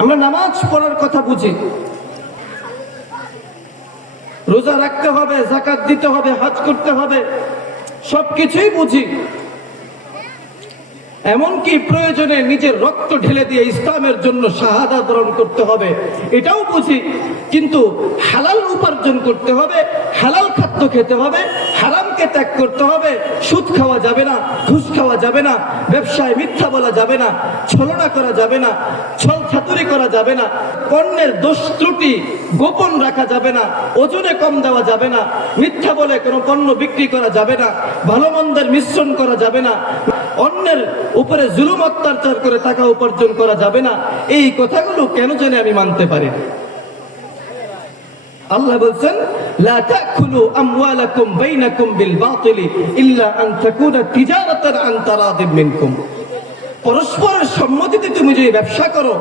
আমরা নামাজ পড়ার কথা বুঝি, রোজা রাখতে হবে, যাকাত দিতে হবে, হজ করতে হবে, সবকিছুই বুঝি। এমনকি প্রয়োজনে নিজের রক্ত ঢেলে দিয়ে ইসলামের জন্য শাহাদাত বরণ করতে হবে, এটাও বুঝি। কিন্তু হালাল উপার্জন করতে হবে, হালাল খাদ্য খেতে হবে, হারামকে ত্যাগ করতে হবে। সুদ খাওয়া যাবে না, ঘুষ খাওয়া যাবে না, ব্যবসায় মিথ্যা বলা যাবে না, ছলনা করা যাবে না, ছল ছাতুরি করা যাবে না, পণ্যের দোষ ত্রুটি গোপন রাখা যাবে না, ওজনে কম দেওয়া যাবে না, মিথ্যা বলে কোনো পণ্য বিক্রি করা যাবে না, ভালো মন্দের মিশ্রণ করা যাবে না, অন্যের উপরে জুলুম অত্যাচার করে টাকা উপার্জন করা যাবে না। এই কথাগুলো কেন জানি আমি মানতে পারি না। আল্লাহ বলছেন, লা তাকুলু আমওয়ালাকুম বাইনাকুম বিল বাতিলি ইল্লা আন তাকুনা তিজারাতান আন তারাদিম মিনকুম। পরস্পরের সম্মতিতে তুমি যদি ব্যবসা করো,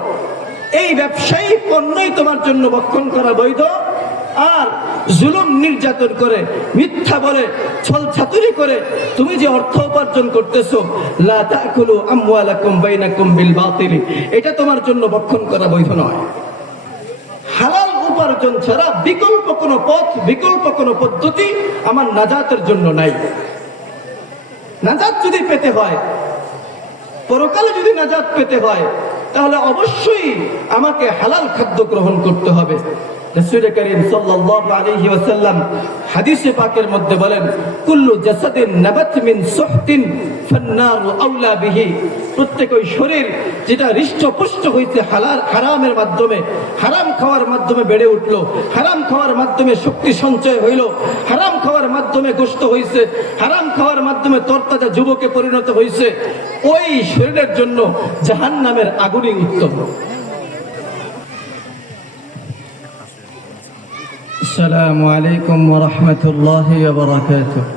এই ব্যবসায়ী পণ্যই তোমার জন্য ভক্ষণ করা বৈধ। আর জুলুম নির্যাতন করে, মিথ্যা বলে, ছল ছাতুরি করে তুমি যে অর্থ উপার্জন করতেছো, লা তাকুলু আমওয়ালাকুম বাইনাকুম বিল বাতিলি, এটা তোমার জন্য ভক্ষণ করা বৈধ নয়। হালাল উপার্জন ছাড়া বিকল্প কোনো পথ, বিকল্প কোনো পদ্ধতি আমার নাজাতের জন্য নাই। নাজাত যদি পেতে হয়, পরকালে যদি নাজাত পেতে হয়, তাহলে অবশ্যই আমাকে হালাল খাদ্য গ্রহণ করতে হবে। রাসূল করিম সাল্লাল্লাহু আলাইহি ওয়াসাল্লাম হাদিসে পাকের মধ্যে বলেন, কুল্লু জাসাদিন নাবাত মিন সুহতিন ফান্নারু আওলা বিহি। প্রত্যেক ওই শরীর যেটা হৃষ্টপুষ্ট হইতে হারামের মাধ্যমে, হারাম খাওয়ার মাধ্যমে বেড়ে উঠলো, হারাম খাওয়ার মাধ্যমে শক্তি সঞ্চয় হইল, হারাম খাওয়ার মাধ্যমে গোশত হইছে, হারাম খাওয়ার মাধ্যমে তরতাজা যুবকে পরিণত হইছে, ওই শরীরের জন্য জাহান্নামের আগুনই উত্তম। আসসালামু আলাইকুম ওয়া রাহমাতুল্লাহি ওয়া বারাকাতুহু।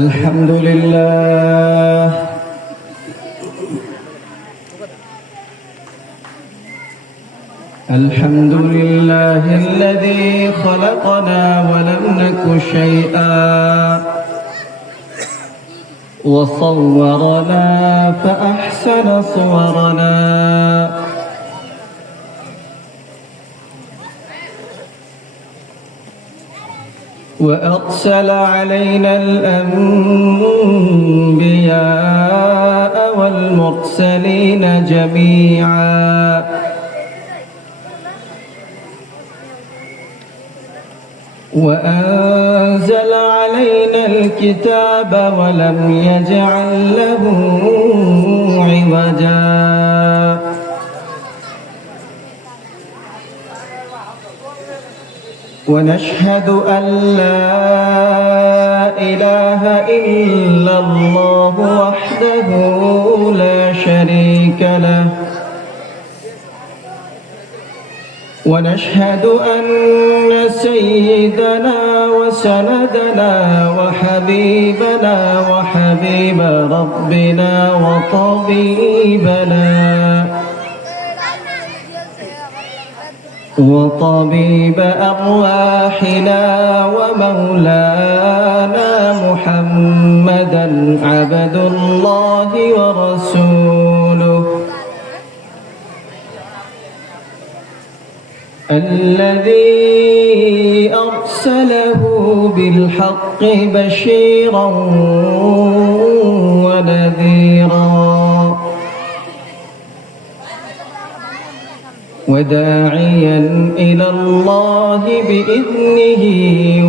আলহামদুলিল্লাহ আলহামদুলিল্লাহিল্লাযী খালাকানা ওয়া লাম নাকু শাইআ وصورنا فأحسن صورنا وأرسل علينا الأنبياء والمرسلين جميعا وأنزل علينا الكتاب ولم يجعل له عوجا ونشهد أن لا إله إلا الله وحده لا شريك له ونشهد أن سيدنا وسندنا وحبيبنا وحبيب ربنا وطبيب أرواحنا ومولانا محمدا عبد الله ورسوله الذي أرسله بالحق بشيرا ونذيرا وداعيا إلى الله بإذنه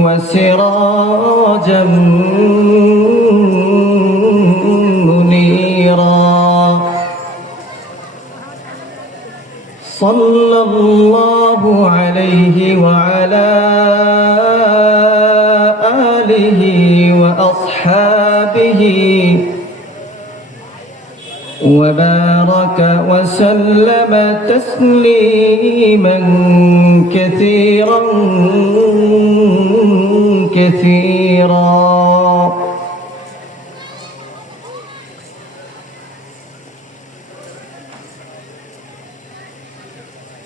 وسراجا منيرا صلى الله عليه وعلى آله وأصحابه وبارك وسلم تسليما كثيرا كثيرا.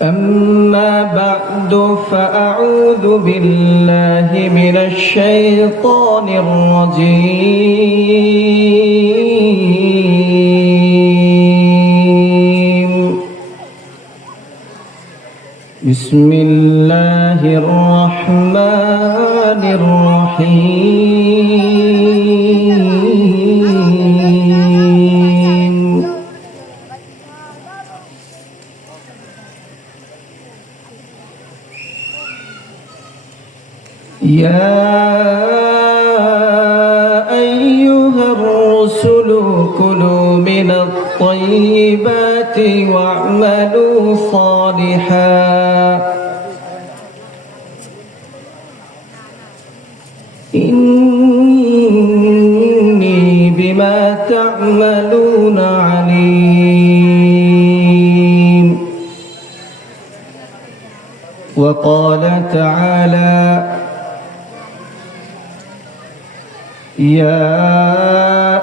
أما بعد بعد فأعوذ بالله من الشيطان الرجيم بسم الله الرحمن الرحيم يا أيها الرسل كلوا من الطيبات واعملوا صالحا إني بما تعملون عليم وقال تعالى يا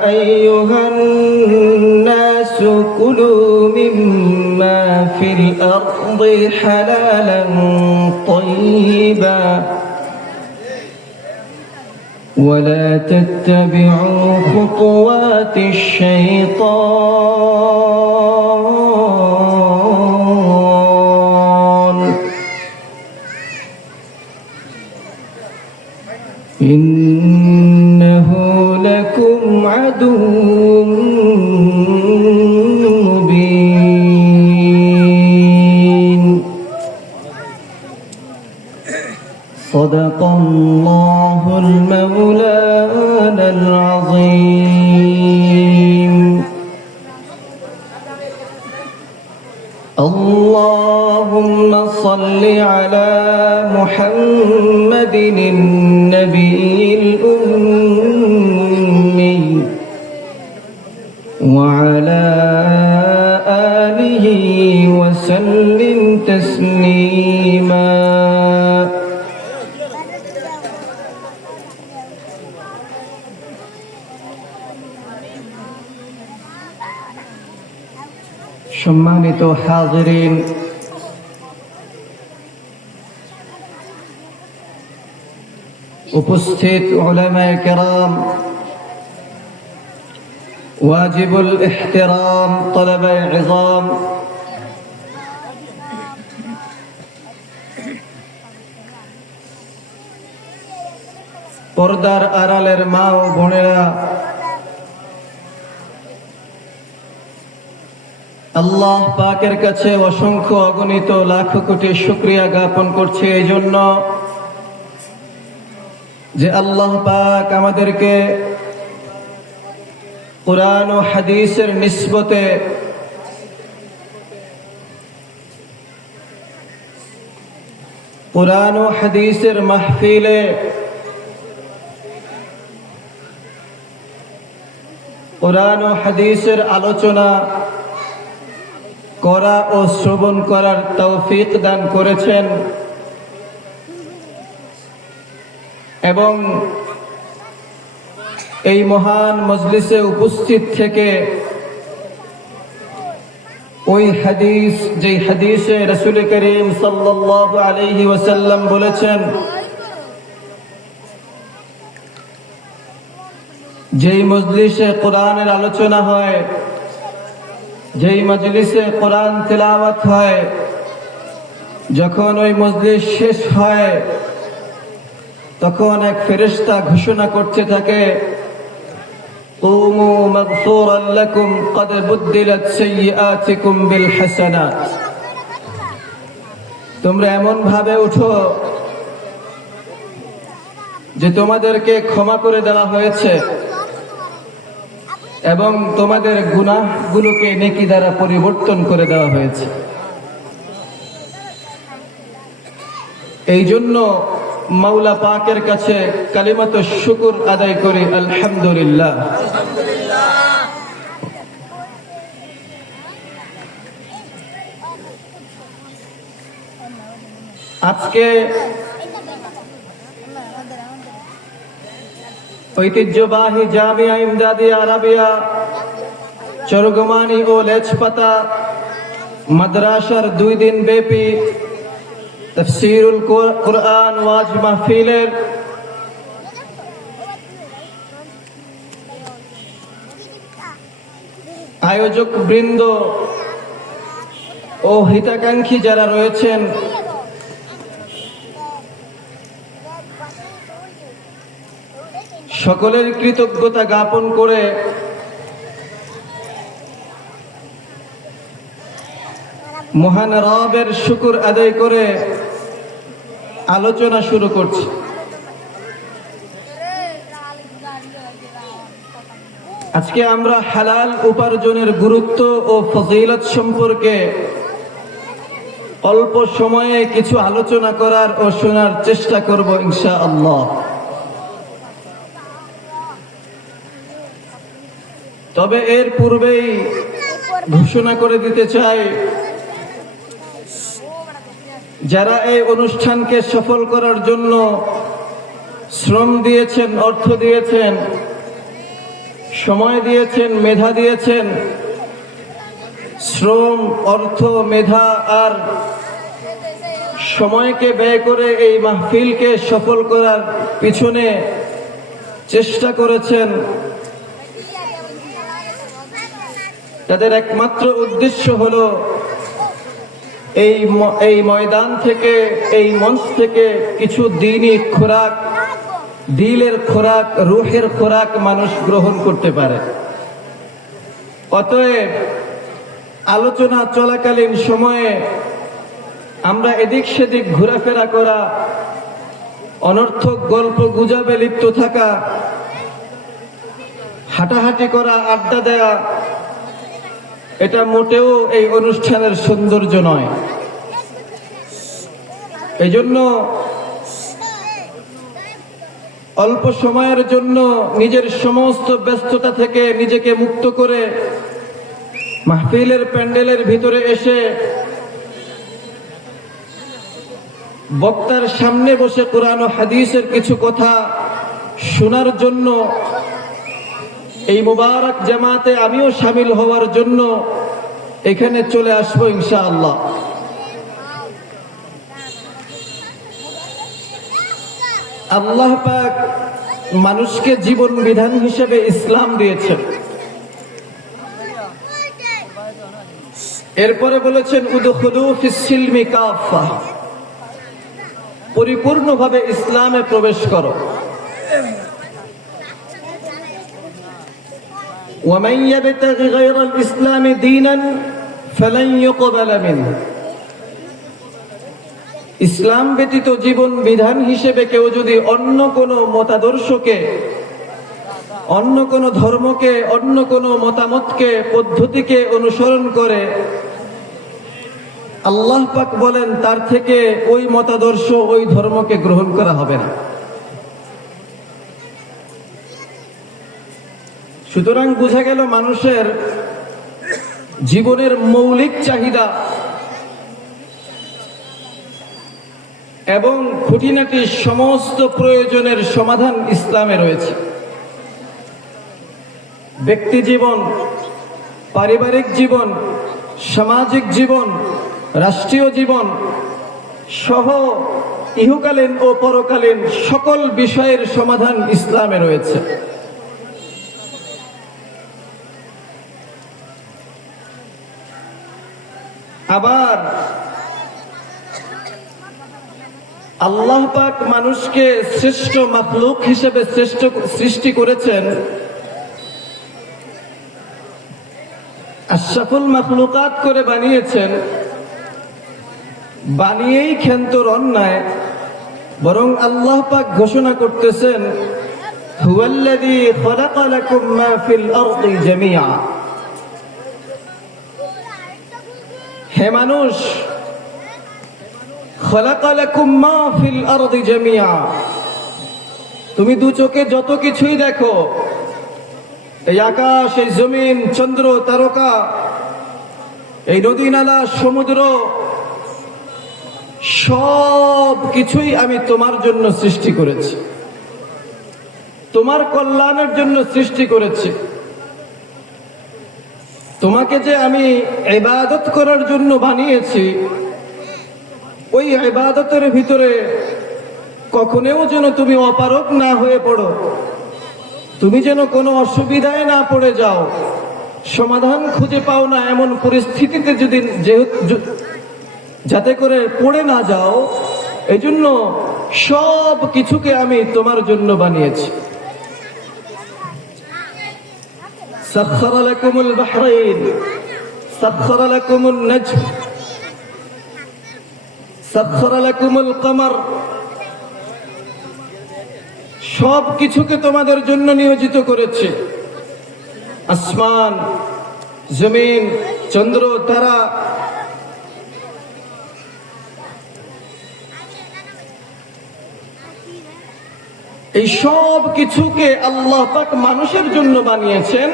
أيها الناس كلوا مما في الأرض حلالا طيبا ولا تتبعوا خطوات الشيطان إنه لكم عدو مبين صدق الله المولانا العظيم اللهم صل على محمد النبي الأمي وعلى آله وسلم تسليما সম্মানিত হাজিরিন, উপস্থিত উলামায়ে কেরাম, ওয়াজিবুল ইহতিরাম তলবায়ে ইযাম, পর্দার আড়ালের মা ও বোনেরা, আল্লাহ পাকের কাছে অসংখ্য অগণিত লাখ কোটি শুকরিয়া জ্ঞাপন করছে এই জন্য যে আল্লাহ পাক আমাদেরকে কুরআন ও হাদিসের নিসবতে কুরআন ও হাদিসের মাহফিলে কুরআন ও হাদিসের আলোচনা করা ও শ্রবণ করার তৌফিক দান করেছেন এবং এই মহান মজলিসে উপস্থিত থেকে ওই হাদিস যে হাদিসে রাসূল করিম সাল্লাল্লাহু আলাইহি ওয়াসাল্লাম বলেছেন, যেই মজলিসে কোরআনের আলোচনা হয়, যেই মজলিসে কোরআন তিলাওয়াত হয়, যখন ওই মজলিস শেষ হয় তখন এক ফেরেশতা ঘোষণা করতে থাকে, কুমু মাগফুরান লাকুম ক্বাদ বুদ্দিলাত সাইয়্যাতিকুম বিল হাসানাত। তোমরা এমন ভাবে উঠো যে তোমাদেরকে ক্ষমা করে দেওয়া হয়েছে এবং তোমাদের গুনাহগুলোকে নেকি দ্বারা পরিবর্তন করে দেওয়া হয়েছে। এই জন্য মাওলা পাকের কাছে কালিমাত শুকর আদায় করি, আলহামদুলিল্লাহ। আজকে ঐতিহ্যবাহী জামিয়া ইমদাদিয়া আরাবিয়া চরগমানি ও লেচপাতা মাদ্রাসার 2 দিন ব্যাপী তাফসীরুল কুরআন ওয়াজ মাহফিলের আয়োজক বৃন্দ ও হিতাকাঙ্ক্ষী যারা রয়েছেন, সকলের কৃতজ্ঞতা জ্ঞাপন করে মহান রবের শুকর আদায় করে আলোচনা শুরু করছি। আজকে আমরা হালাল উপার্জনের গুরুত্ব ও ফজিলত সম্পর্কে অল্প সময়ে কিছু আলোচনা করার ও শোনার চেষ্টা করব ইনশাআল্লাহ। তবে এর পূর্বেই ঘোষণা করে দিতে চাই, যারা এই অনুষ্ঠানকে সফল করার জন্য শ্রম দিয়েছেন, অর্থ দিয়েছেন, সময় দিয়েছেন, মেধা দিয়েছেন, শ্রম, অর্থ, মেধা আর সময়কে ব্যয় করে এই মাহফিলকে সফল করার পিছনে চেষ্টা করেছেন, তাদের একমাত্র উদ্দেশ্য হলো এই ময়দান থেকে, এই মঞ্চ থেকে কিছু দ্বীনি খোরাক, দিলের খোরাক, রুহের খোরাক মানুষ গ্রহণ করতে পারে। অতএব আলোচনা চলাকালীন সময়ে আমরা এদিক সেদিক ঘোরাফেরা করা, অনর্থক গল্প গুজবে লিপ্ত থাকা, হাঁটাহাঁটি করা, আড্ডা দেয়া, এটা মোটেও এই অনুষ্ঠানের সৌন্দর্য নয়। এজন্য অল্প সময়ের জন্য নিজের সমস্ত ব্যস্ততা থেকে নিজেকে মুক্ত করে মাহফিলের প্যান্ডেলের ভিতরে এসে বক্তার সামনে বসে কোরআন ও হাদিসের কিছু কথা শোনার জন্য, এই মুবারক জামাতে আমিও শামিল হওয়ার জন্য এখানে চলে আসবো ইনশাআল্লাহ। আল্লাহ পাক মানুষকে জীবন বিধান হিসেবে ইসলাম দিয়েছেন। এরপরে বলেছেন উদখুলু ফিস সিলমি কাফা, পরিপূর্ণভাবে ইসলামে প্রবেশ করো। ومن يبتغ غير الإسلام دينا فلن يقبل منه, ইসলাম ব্যতীত জীবন বিধান হিসেবে কেউ যদি অন্য কোনো মতাদর্শকে, অন্য কোনো ধর্মকে, অন্য কোনো মতামতকে, পদ্ধতিকে অনুসরণ করে, আল্লাহ পাক বলেন তার থেকে ওই মতাদর্শ, ওই ধর্মকে গ্রহণ করা হবে না। সুতরাং বোঝা গেল মানুষের জীবনের মৌলিক চাহিদা এবং খুঁটিনাটি সমস্ত প্রয়োজনের সমাধান ইসলামে রয়েছে। ব্যক্তি জীবন, পারিবারিক জীবন, সামাজিক জীবন, রাষ্ট্রীয় জীবন সহ ইহকালীন ও পরকালীন সকল বিষয়ের সমাধান ইসলামে রয়েছে। আবার আল্লাহ পাক মানুষকে শ্রেষ্ঠ মাখলুক হিসেবে সৃষ্টি করেছেন, আশরাফুল মাখলুকাত করে বানিয়েছেন। বানিয়েই ক্ষেন্তর অন্যায়, বরং আল্লাহ পাক ঘোষণা করতেছেন হুয়াল্লাযী খালাকা লাকুম মা ফিল আরদি জামিআ, হে মানুষ, খালাকা লাকুম মা ফিল আরদি জামিআ, তুমি দু চোখে যত কিছুই দেখো, এই আকাশ, এই জমিন, চন্দ্র, তারকা, এই নদী নালা, সমুদ্র, সব কিছুই আমি তোমার জন্য সৃষ্টি করেছি, তোমার কল্যাণের জন্য সৃষ্টি করেছি। তোমাকে যে আমি ইবাদত করার জন্য বানিয়েছি, ওই ইবাদতের ভিতরে কখনোও যেন তুমি অপারগ না হয়ে পড়ো, তুমি যেন কোনো অসুবিধায় না পড়ে যাও, সমাধান খুঁজে পাও না এমন পরিস্থিতিতে যদি যাতে করে পড়ে না যাও, এই জন্য সব কিছুকে আমি তোমার জন্য বানিয়েছি। সাখখারা লাকুমুল বাহরাইন, সাখখারা লাকুমুন নাজম, সাখখারা লাকুমুল কমর, সব কিছুকে তোমাদের জন্য নিয়োজিত করেছে। আসমান, জমিন, চন্দ্র, তারা, এই সব কিছুকে আল্লাহ পাক মানুষের জন্য বানিয়েছেন।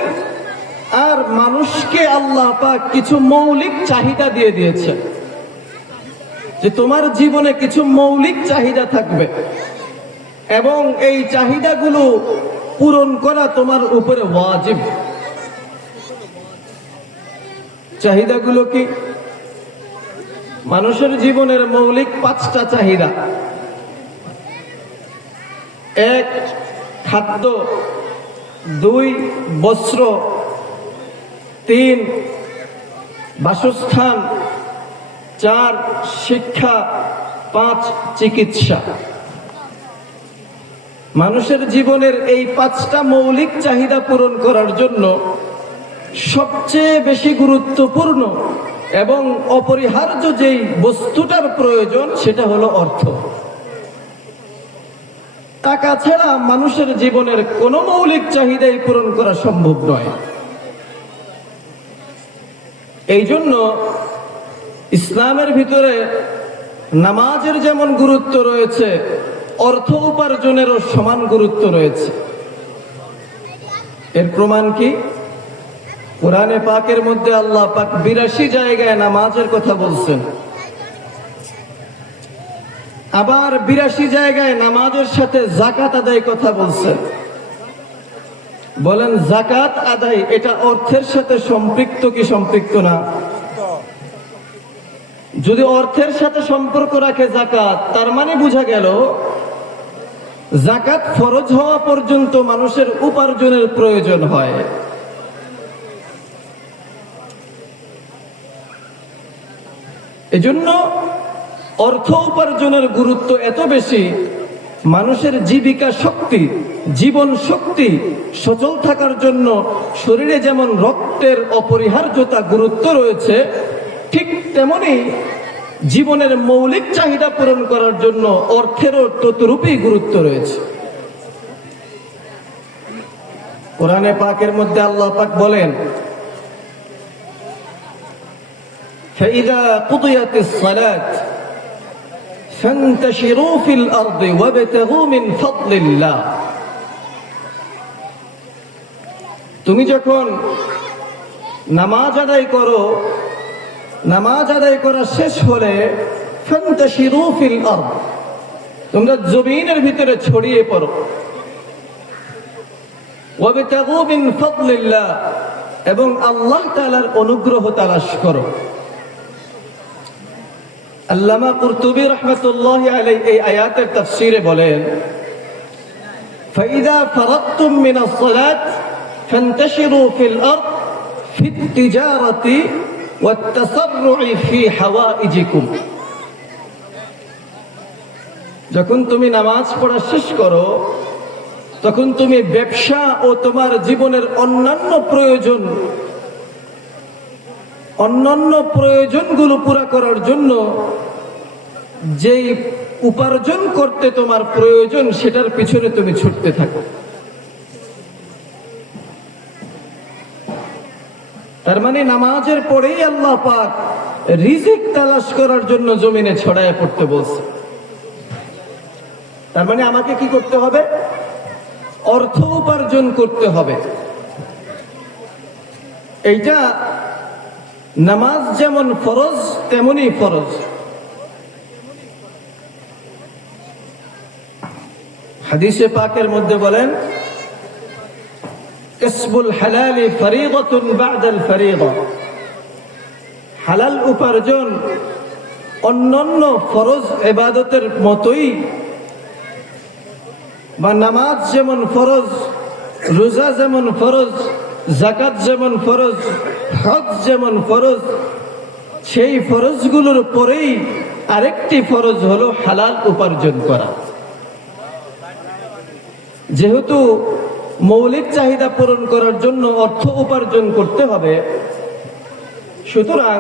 আর মানুষকে আল্লাহ পাক কিছু মৌলিক চাহিদা দিয়ে দিয়েছেন, যে তোমার জীবনে কিছু মৌলিক চাহিদা থাকবে এবং এই চাহিদাগুলো পূরণ করা তোমার উপরে ওয়াজিব। চাহিদাগুলো কি? মানুষের জীবনের মৌলিক 5টা চাহিদা। 1 খাদ্য, 2 বস্ত্র, 3 বাসস্থান, 4 শিক্ষা, 5 চিকিৎসা। মানুষের জীবনের এই 5টা মৌলিক চাহিদা পূরণ করার জন্য সবচেয়ে বেশি গুরুত্বপূর্ণ এবং অপরিহার্য যেই বস্তুটার প্রয়োজন সেটা হলো অর্থ। টাকা ছাড়া মানুষের জীবনের কোনো মৌলিক চাহিদাই পূরণ করা সম্ভব নয়। এই জন্য ইসলামের ভিতরে নামাজের যেমন গুরুত্ব রয়েছে, অর্থ উপার্জনেরও সমান গুরুত্ব রয়েছে। এর প্রমাণ কি? কোরআনে পাকের মধ্যে আল্লাহ পাক 82 জায়গায় নামাজের কথা বলছেন, আবার 82 জায়গায় নামাজের সাথে যাকাত আদায় কথা বলছেন। বলেন, যাকাত আদায় এটা অর্থের সাথে সম্পৃক্ত কি সম্পৃক্ত না? যদি অর্থের সাথে সম্পর্ক রাখে যাকাত, তার মানে বোঝা গেল যাকাত ফরজ হওয়া পর্যন্ত মানুষের উপার্জনের প্রয়োজন হয়। এজন্য অর্থ উপার্জনের গুরুত্ব এত বেশি, মানুষের জীবিকা শক্তি, জীবন শক্তি সচল থাকার জন্য শরীরে যেমন রক্তের অপরিহার্যতা গুরুত্ব রয়েছে, ঠিক তেমনি জীবনের মৌলিক চাহিদা পূরণ করার জন্য অর্থেরও ততরূপই গুরুত্ব রয়েছে। কোরআনে পাকের মধ্যে আল্লাহ পাক বলেন, فإذا قضيت الصلاة فانتشروا في الأرض وابتغوا من فضل الله। তুমি যখন নামাজ আদায় করো, নামাজ আদায় করা শেষ হলে ফান্তাশিরু ফিল আরদ, তোমরা জমিনের ভিতরে ছড়িয়ে পড়ো। ওয়াবতাগু মিন ফাদলিল্লাহ, এবং আল্লাহ তাআলার অনুগ্রহ তালাশ করো। আল্লামা কুরতুবী রাহমাতুল্লাহি আলাইহি এই আয়াতের তাফসীরে বলেন, ফাইদা ফারাদতুম মিনাস সালাত ফান্তাশিরু ফিল আরদ ফিত তিজারাতি ওয়াত তাসাররুই ফি হাওয়াইজিকুম। যখন তুমি নামাজ পড়া শেষ করো, তখন তুমি ব্যবসা ও তোমার জীবনের অন্যান্য প্রয়োজনগুলো পুরা করার জন্য যেই উপার্জন করতে তোমার প্রয়োজন, সেটার পিছনে তুমি ছুটতে থাকো। তার মানে নামাজের পরেই আল্লাহ পাক রিজিক তালাশ করার জন্য জমিনে ছড়ায় পড়তে বলছে। তার মানে আমাকে কি করতে হবে? অর্থ উপার্জন করতে হবে। এইটা নামাজ যেমন ফরজ তেমনি ফরজ। হাদিসে পাকের মধ্যে বলেন, কাসবুল হালালি ফরিদাতুন বা'দাল ফরিদা, হালাল উপার্জন অন্যান্য ফরজ ইবাদতের মতোই, বা নামাজ যেমন ফরজ, রোজা যেমন ফরজ, যাকাত যেমন ফরজ, হজ যেমন ফরজ, সেই ফরজগুলোর পরেই আরেকটি ফরজ হলো হালাল উপার্জন করা। যেহেতু মৌলিক চাহিদা পূরণ করার জন্য অর্থ উপার্জন করতে হবে, সুতরাং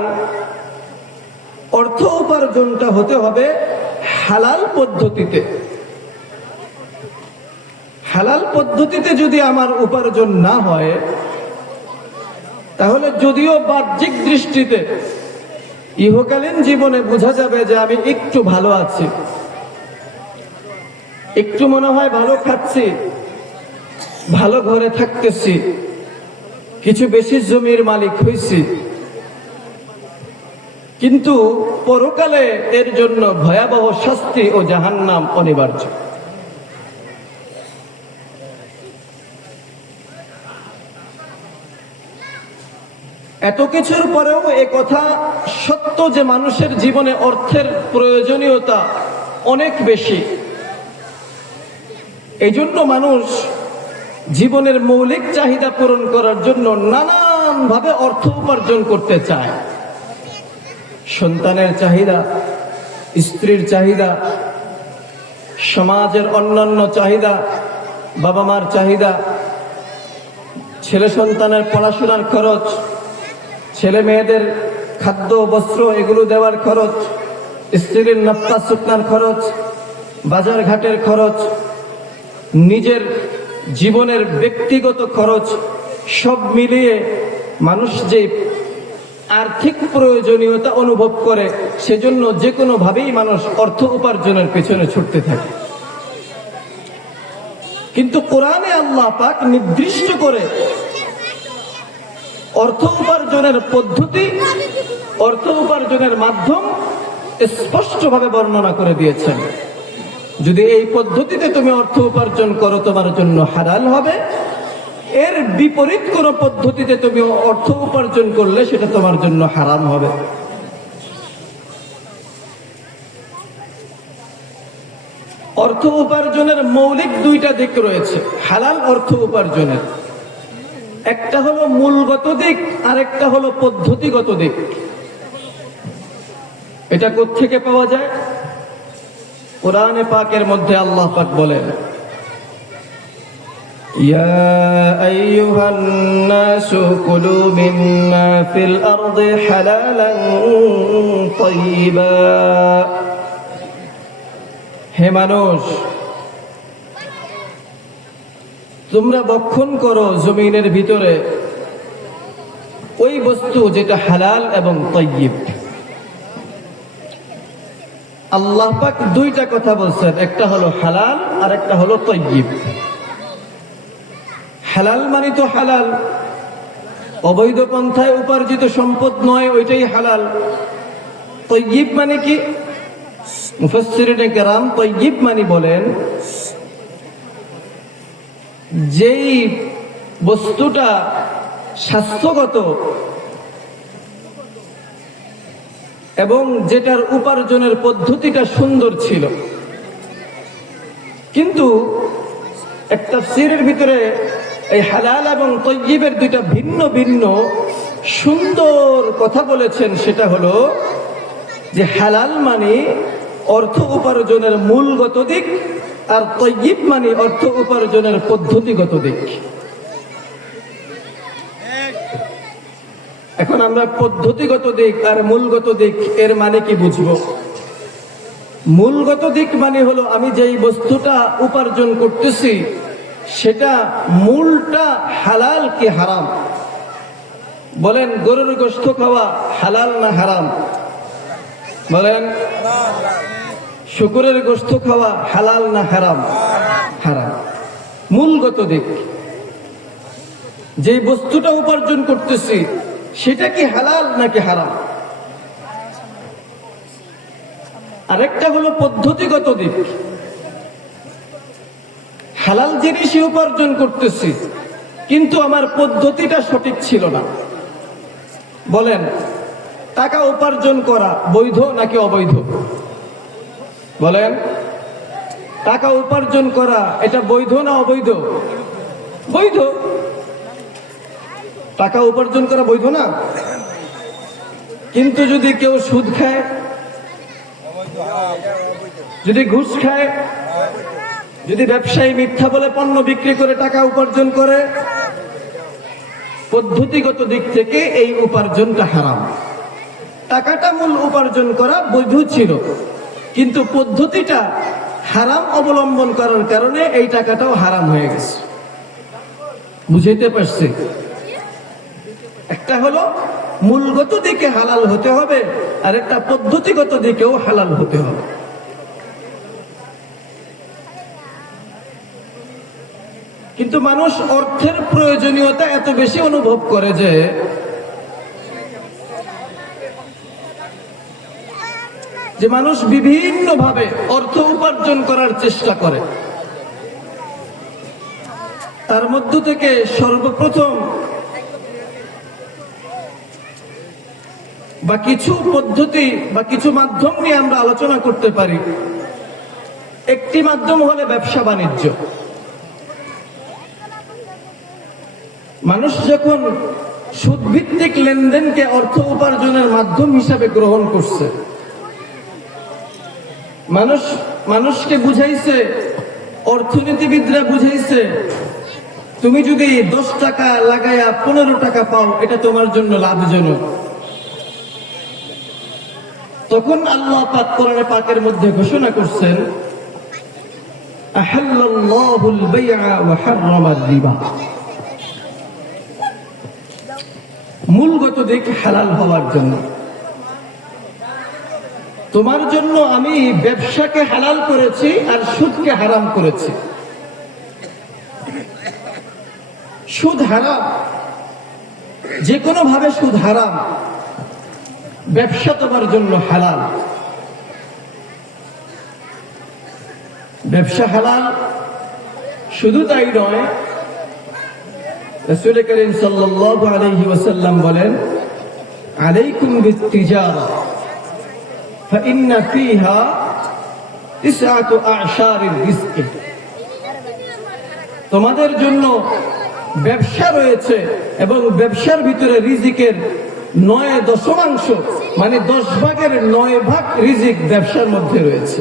অর্থ উপার্জনটা হতে হবে হালাল পদ্ধতিতে। হালাল পদ্ধতিতে যদি আমার উপার্জন না হয়, তাহলে যদিও বাহ্যিক দৃষ্টিতে ইহকালীন জীবনে বোঝা যাবে যে আমি একটু ভালো আছি, একটু মনে হয় ভালো খাচ্ছি, ভালো ঘরে থাকতেছি, কিছু বেশি জমির মালিক হইছি, কিন্তু পরকালে এর জন্য ভয়াবহ শাস্তি ও জাহান্নাম অনিবার্য। এত কিছুর পরেও এ কথা সত্য যে মানুষের জীবনে অর্থের প্রয়োজনীয়তা অনেক বেশি। এই জন্য মানুষ জীবনের মৌলিক চাহিদা পূরণ করার জন্য নানানভাবে অর্থ উপার্জন করতে চায়। সন্তানের চাহিদা, স্ত্রীর চাহিদা, সমাজের অন্যান্য চাহিদা, বাবা মার চাহিদা, ছেলে সন্তানের পড়াশোনার খরচ, ছেলে মেয়েদের খাদ্য বস্ত্র এগুলো দেওয়ার খরচ, স্ত্রীর নাফকা শুকনার খরচ, বাজার ঘাটের খরচ, নিজের জীবনের ব্যক্তিগত খরচ, সব মিলিয়ে মানুষ যে আর্থিক প্রয়োজনীয়তা অনুভব করে, সেজন্য যে কোনো ভাবেই মানুষ অর্থ উপার্জনের পেছনে ছুটতে থাকে। কিন্তু কোরআনে আল্লাহ পাক নির্দিষ্ট করে অর্থ উপার্জনের পদ্ধতি, অর্থ উপার্জনের মাধ্যম স্পষ্টভাবে বর্ণনা করে দিয়েছেন। যদি এই পদ্ধতিতে তুমি অর্থ উপার্জন করো, তোমার জন্য হালাল হবে। এর বিপরীত কোন পদ্ধতিতে তুমি অর্থ উপার্জন করলে সেটা তোমার জন্য হারাম হবে। অর্থ উপার্জনের মৌলিক দুইটা দিক রয়েছে হালাল অর্থ উপার্জনের। একটা হলো মূলগত দিক, আর একটা হলো পদ্ধতিগত দিক। এটা কোত্থেকে পাওয়া যায়? কোরআনে পাকের মধ্যে আল্লাহ পাক বলেন, ইয়া আইয়ুহান নাসু কুলু মিম্মা ফিল আরদি হালালান তাইয়্যিবা। হে মানুষ, তোমরা ভক্ষণ করো জমিনের ভিতরে ওই বস্তু যেটা হালাল এবং তাইয়্যিব। আল্লাহ পাক দুইটা কথা বলছেন, একটা হলো হালাল আর একটা হলো তাইয়্যিব। হালাল মানে তো হালাল, অবৈধ পন্থায় উপার্জিত সম্পদ নয়, ওইটাই হালাল। তাইয়্যিব মানে কি? মুফাসসিরিনে কেরাম তাইয়্যিব মানে বলেন, যেই বস্তুটা স্বাস্থ্যগত এবং যেটার উপার্জনের পদ্ধতিটা সুন্দর ছিল। কিন্তু একটা তাফসীরের ভিতরে এই হালাল এবং তাইয়্যিবের দুইটা ভিন্ন ভিন্ন সুন্দর কথা বলেছেন। সেটা হলো যে হালাল মানে অর্থ উপার্জনের মূলগত দিক, আর তাইয়্যিব মানে অর্থ উপার্জনের পদ্ধতিগত দিক। এখন আমরা পদ্ধতিগত দিক আর মূলগত দিক এর মানে কি বুঝবো? মূলগত দিক মানে হলো আমি যেই বস্তুটা উপার্জন করতেছি সেটা মূলটা হালাল কি হারাম। বলেন, গরুর গোশত খাওয়া হালাল না হারাম? বলেন, শুকরের গোশত খাওয়া হালাল না হারাম? হারাম। মূলগত দিক, যে বস্তুটা উপার্জন করতেছি সেটা কি হালাল নাকি হারাম। আরেকটা হলো পদ্ধতিগত দিক, হালাল জিনিসই উপার্জন করতেছি কিন্তু আমার পদ্ধতিটা সঠিক ছিল না। বলেন, টাকা উপার্জন করা বৈধ নাকি অবৈধ? বলেন, টাকা উপার্জন করা এটা বৈধ না অবৈধ? বৈধ। টাকা উপার্জন করা বৈধ না? কিন্তু যদি কেউ সুদ খায়, যদি ঘুষ খায়, যদি ব্যবসায়ী মিথ্যা বলে পণ্য বিক্রি করে টাকা উপার্জন করে, পদ্ধতিগত দিক থেকে এই উপার্জনটা হারাম। টাকাটা মূল উপার্জন করা বৈধ ছিল, কিন্তু পদ্ধতিটা হারাম অবলম্বন করার কারণে এই টাকাটাও হারাম হয়ে গেছে। বুঝাইতে পারছি? একটা হলো মূলগত দিকে হালাল হতে হবে, আর একটা পদ্ধতিগত দিকেও হালাল হতে হবে। কিন্তু মানুষ অর্থের প্রয়োজনীয়তা এত বেশি অনুভব করে যে মানুষ বিভিন্নভাবে অর্থ উপার্জন করার চেষ্টা করে। তার মধ্য থেকে সর্বপ্রথম বা কিছু পদ্ধতি বা কিছু মাধ্যম নিয়ে আমরা আলোচনা করতে পারি। একটি মাধ্যম হলো ব্যবসা বাণিজ্য। মানুষ যখন সুদভিত্তিক লেনদেনকে অর্থ উপার্জনের মাধ্যম হিসাবে গ্রহণ করছে, মানুষকে বুঝাইছে, অর্থনীতিবিদরা বুঝাইছে, তুমি যদি 10 টাকা লাগায়া 15 টাকা পাও, এটা তোমার জন্য লাভজনক। তখন আল্লাহ পাক কোরআনে পাকের মধ্যে ঘোষণা করছেন, আহাল্লাল্লাহুল বাই'a ওয়া হাররামার রিবা। মূলগত দিক হালাল হওয়ার জন্য তোমার জন্য আমি ব্যবসাকে হালাল করেছি আর সুদকে হারাম করেছি। সুদ হারাম, যে কোনো ভাবে সুদ হারাম। ব্যবসা তোমার জন্য হালাল। ব্যবসা হালাল শুধু তাই নয়, রাসূল করিম সাল্লাল্লাহু আলাইহি ওয়াসাল্লাম বলেন, আলাইকুম বিত-তিজারা ফাইন্না ফিহা 9 আ'শারির রিজক। তোমাদের জন্য ব্যবসা রয়েছে এবং ব্যবসার ভিতরে রিজিকের 9.1 মানে 10 ভাগের 9 ভাগ রিজিক ব্যবসার মধ্যে রয়েছে।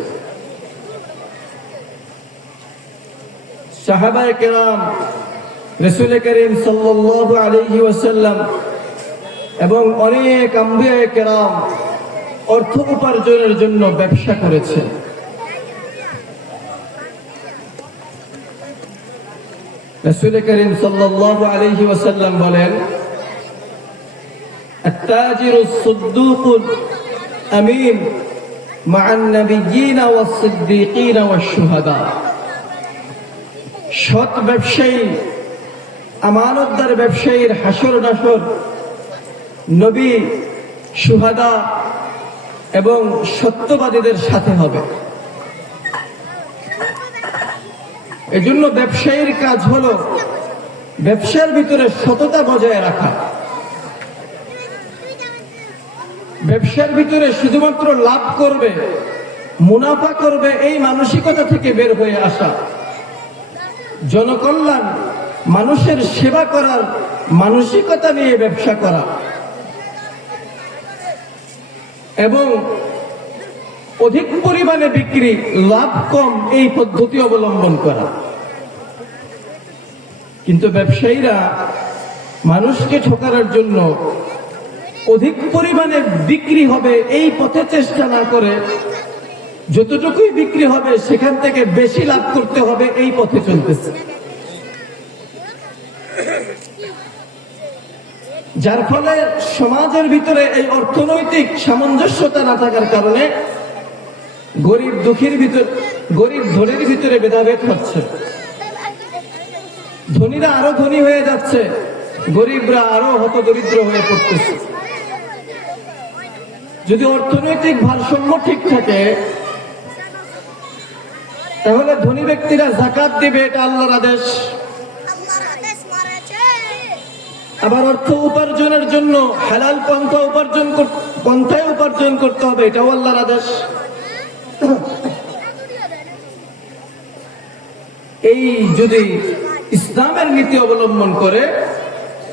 সাহাবায়ে কেরাম রাসূল করিম সাল্লাল্লাহু আলাইহি ওয়াসাল্লাম এবং অনেক আম্বিয়ায়ে কেরাম অর্থ উপার্জনের জন্য ব্যবসা করেছে। রাসূল করিম সাল্লাল্লাহু আলাইহি ওয়াসাল্লাম বলেন, التاجر الصدوق الأمين مع النبيين والصديقين والشهداء। সৎ ব্যবসায়ী, আমানতদার ব্যবসায়ীর হাসর নাসর নবী, শুহাদা এবং সত্যবাদীদের সাথে হবে। এজন্য ব্যবসায়ীর কাজ হলো ব্যবসার ভিতরে সততা বজায় রাখা। ব্যবসার ভিতরে শুধুমাত্র লাভ করবে, মুনাফা করবে, এই মানসিকতা থেকে বের হয়ে আসা। জনকল্যাণ, মানুষের সেবা করার মানসিকতা নিয়ে ব্যবসা করা এবং অধিক পরিমাণে বিক্রি, লাভ কম, এই পদ্ধতি অবলম্বন করা। কিন্তু ব্যবসায়ীরা মানুষকে ঠকানোর জন্য অধিক পরিমাণে বিক্রি হবে এই পথে চেষ্টা না করে, যতটুকুই বিক্রি হবে সেখান থেকে বেশি লাভ করতে হবে এই পথে চলতেছে। যার ফলে সমাজের ভিতরে এই অর্থনৈতিক সামঞ্জস্যতা না থাকার কারণে গরিব দুঃখীর ভিতর, গরিব ধনীর ভিতরে ভেদাভেদ হচ্ছে। ধনীরা আরো ধনী হয়ে যাচ্ছে, গরিবরা আরো হতদরিদ্র হয়ে পড়তেছে। যদি অর্থনৈতিক ভারসাম্য ঠিক থাকে, তাহলে ধনী ব্যক্তিরা যাকাত দিবে, এটা আল্লাহর আদেশ। আবার অর্থ উপার্জনের জন্য হালাল পন্থা পন্থায় উপার্জন করতে হবে, এটাও আল্লাহর আদেশ। এই যদি ইসলামের নীতি অবলম্বন করে,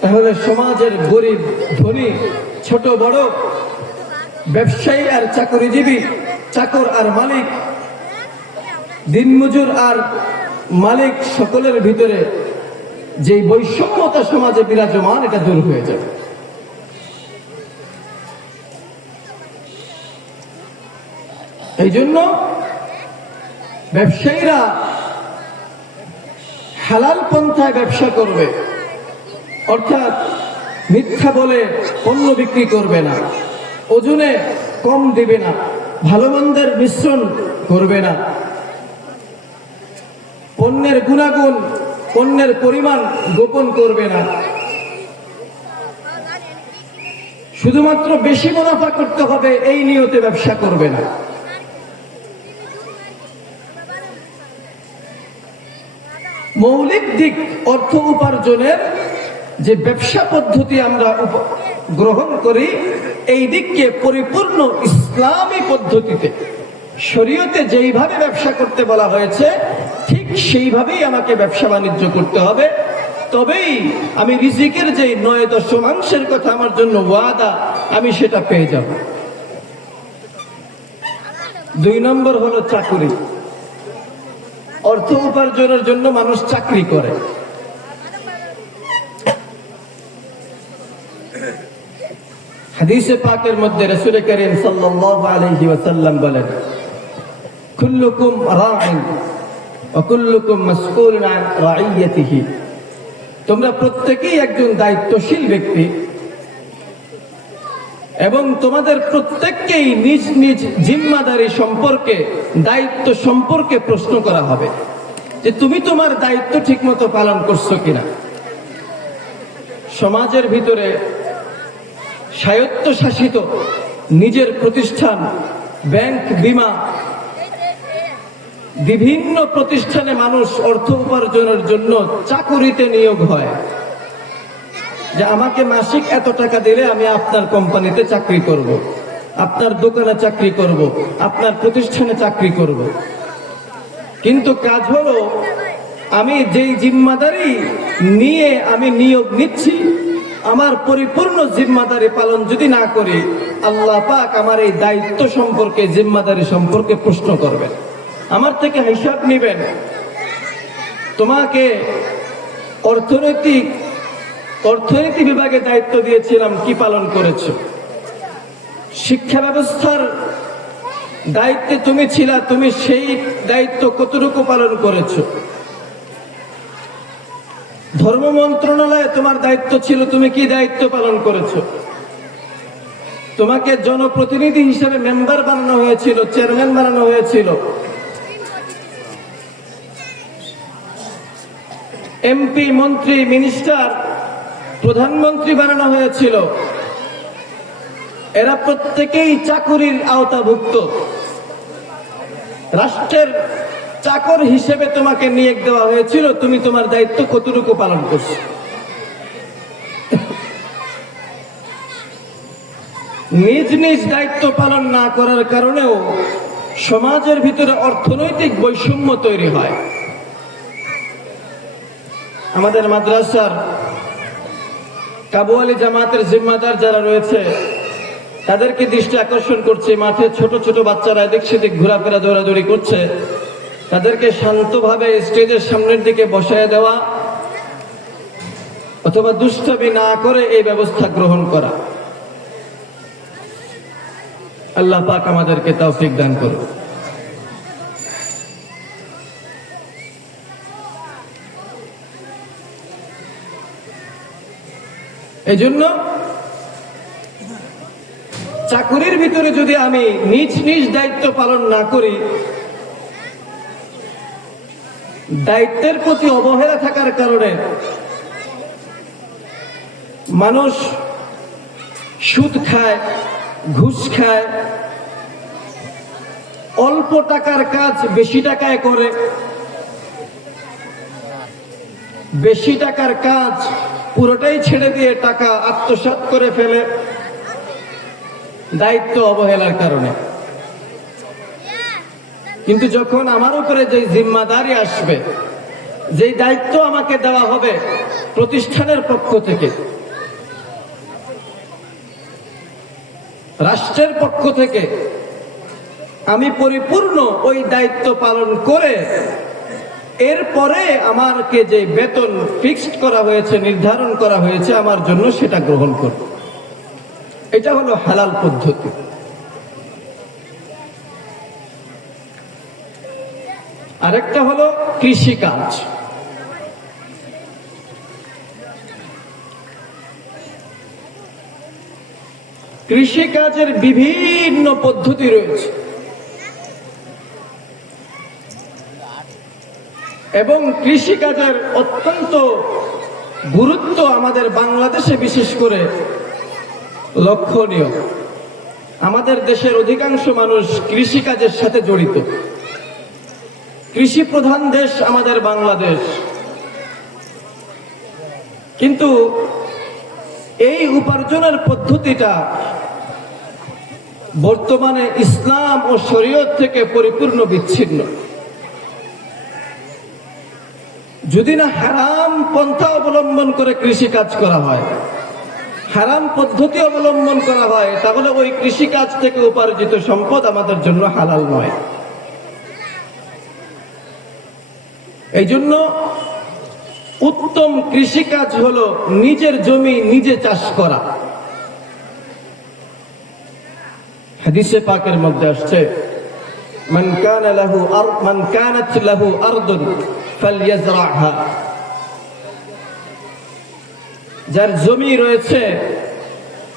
তাহলে সমাজের গরিব ধনী, ছোট বড়, ব্যবসায়ী আর চাকরিজীবী, চাকর আর মালিক, দিনমজুর আর মালিক, সকলের ভিতরে যে বৈষম্যতা সমাজে বিরাজমান, এটা দূর হয়ে যাবে। এই জন্য ব্যবসায়ীরা হালাল পন্থায় ব্যবসা করবে, অর্থাৎ মিথ্যা বলে পণ্য বিক্রি করবে না, ওজনে কম দিবে না, ভালো মন্দের মিশ্রণ করবে না, পণ্যের গুণাগুণ, পণ্যের পরিমাণ গোপন করবে না, শুধুমাত্র বেশি মুনাফা করতে হবে এই নিয়তে ব্যবসা করবে না। মৌলিক দিক অর্থ উপার্জনের যে ব্যবসা পদ্ধতি আমরা গ্রহণ করি, এই দিককে পরিপূর্ণ ইসলামী পদ্ধতিতে, শরীয়তে যেইভাবে ব্যবসা করতে বলা হয়েছে ঠিক সেইভাবেই আমাকে ব্যবসা বাণিজ্য করতে হবে, তবেই আমি রিজিকের যে 9/10 কথা আমার জন্য ওয়াদা, আমি সেটা পেয়ে যাব। 2 নম্বর হলো চাকরি। অর্থ উপার্জনের জন্য মানুষ চাকরি করে। হাদিসে পাকের মধ্যে রাসূল করিম সাল্লাল্লাহু আলাইহি ওয়াসাল্লাম বলেন, কুল্লুকুম রাঈন ওয়া কুল্লুকুম মাসউলুন আন রাঈয়াতিহি। তোমরা প্রত্যেকেই একজন দায়িত্বশীল ব্যক্তি এবং তোমাদের প্রত্যেককেই নিজ নিজ জিম্মাদারি সম্পর্কে, দায়িত্ব সম্পর্কে প্রশ্ন করা হবে যে তুমি তোমার দায়িত্ব ঠিকমতো পালন করছো কিনা। সমাজের ভিতরে স্বায়ত্তশাসিত নিজের প্রতিষ্ঠান, ব্যাংক, বিমা, বিভিন্ন প্রতিষ্ঠানে মানুষ অর্থ উপার্জনের জন্য চাকুরিতে নিয়োগ হয়, যে আমাকে মাসিক এত টাকা দিলে আমি আপনার কোম্পানিতে চাকরি করব, আপনার দোকানে চাকরি করব, আপনার প্রতিষ্ঠানে চাকরি করব। কিন্তু কাজ হলো, আমি যেই জিম্মাদারি নিয়ে আমি নিয়োগ নিচ্ছি, আমার পরিপূর্ণ জিম্মাদারি পালন যদি না করি, আল্লাহ পাক আমার এই দায়িত্ব সম্পর্কে, জিম্মাদারি সম্পর্কে প্রশ্ন করবেন, আমার থেকে হিসাব নেবেন। তোমাকে অর্থনীতি বিভাগে দায়িত্ব দিয়েছিলাম, কি পালন করেছো? শিক্ষা ব্যবস্থার দায়িত্বে তুমি ছিলা, তুমি সেই দায়িত্ব কতটুকু পালন করেছো? ধর্ম মন্ত্রণালয়ে তোমার দায়িত্ব ছিল, তুমি কি দায়িত্ব পালন করেছো? তোমাকে জনপ্রতিনিধি হিসেবে মেম্বার বানানো হয়েছিল, চেয়ারম্যান বানানো হয়েছিল, এমপি, মন্ত্রী, মিনিস্টার, প্রধানমন্ত্রী বানানো হয়েছিল। এরা প্রত্যেকেই চাকুরির আওতাভুক্ত। রাষ্ট্রের চাকর হিসেবে তোমাকে নিয়োগ দেওয়া হয়েছিল, তুমি তোমার দায়িত্ব কতটুকু পালন করছো? নিজ নিজ দায়িত্ব পালন না করার কারণেও সমাজের ভিতরে অর্থনৈতিক বৈষম্য তৈরি হয়। আমাদের মাদ্রাসার কাবুয়ালি জামাতের জিম্মাদার যারা রয়েছে, তাদেরকে দৃষ্টি আকর্ষণ করছে, মাঠে ছোট ছোট বাচ্চারা এদিক সেদিক ঘোরাফেরা, দৌড়াদৌড়ি করছে, তাদেরকে শান্তভাবে স্টেজের সামনের দিকে বসায় দেওয়া অথবা দুষ্টামি না করে এই ব্যবস্থা গ্রহণ করা। আল্লাহ পাক আমাদেরকে তৌফিক দান করুন। এজন্য চাকুরির ভিতরে যদি আমি নিজ নিজ দায়িত্ব পালন না করি, দায়িত্বের প্রতি অবহেলা থাকার কারণে মানুষ সুদ খায়, ঘুষ খায়, অল্প টাকার কাজ বেশি টাকায় করে, বেশি টাকার কাজ পুরোটাই ছেড়ে দিয়ে টাকা আত্মসাৎ করে ফেলে। দায়িত্ব অবহেলার কারণে। কিন্তু যখন আমার উপরে যে জিম্মাদারি আসবে, যেই দায়িত্ব আমাকে দেওয়া হবে প্রতিষ্ঠানের পক্ষ থেকে, রাষ্ট্রের পক্ষ থেকে, আমি পরিপূর্ণ ওই দায়িত্ব পালন করে এরপরে আমাকে যে বেতন ফিক্সড করা হয়েছে, নির্ধারণ করা হয়েছে আমার জন্য, সেটা গ্রহণ করব। এটা হলো হালাল পদ্ধতি। আরেকটা হলো কৃষিকাজ। কৃষিকাজের বিভিন্ন পদ্ধতি রয়েছে এবং কৃষিকাজের অত্যন্ত গুরুত্ব আমাদের বাংলাদেশে বিশেষ করে লক্ষণীয়। আমাদের দেশের অধিকাংশ মানুষ কৃষিকাজের সাথে জড়িত। কৃষি প্রধান দেশ আমাদের বাংলাদেশ, কিন্তু এই উপার্জনের পদ্ধতিটা বর্তমানে ইসলাম ও শরীয়ত থেকে পরিপূর্ণ বিচ্ছিন্ন। যদি না হারাম পন্থা অবলম্বন করে কৃষিকাজ করা হয়, হারাম পদ্ধতি অবলম্বন করা হয়, তাহলে ওই কৃষিকাজ থেকে উপার্জিত সম্পদ আমাদের জন্য হালাল নয়। এই জন্য উত্তম কৃষিকাজ হলো নিজের জমি নিজে চাষ করা। হাদিসে পাকের মধ্যে আসছে, মান কানাত লাহু আরদুন ফালইয়াজরাহা, যার জমি রয়েছে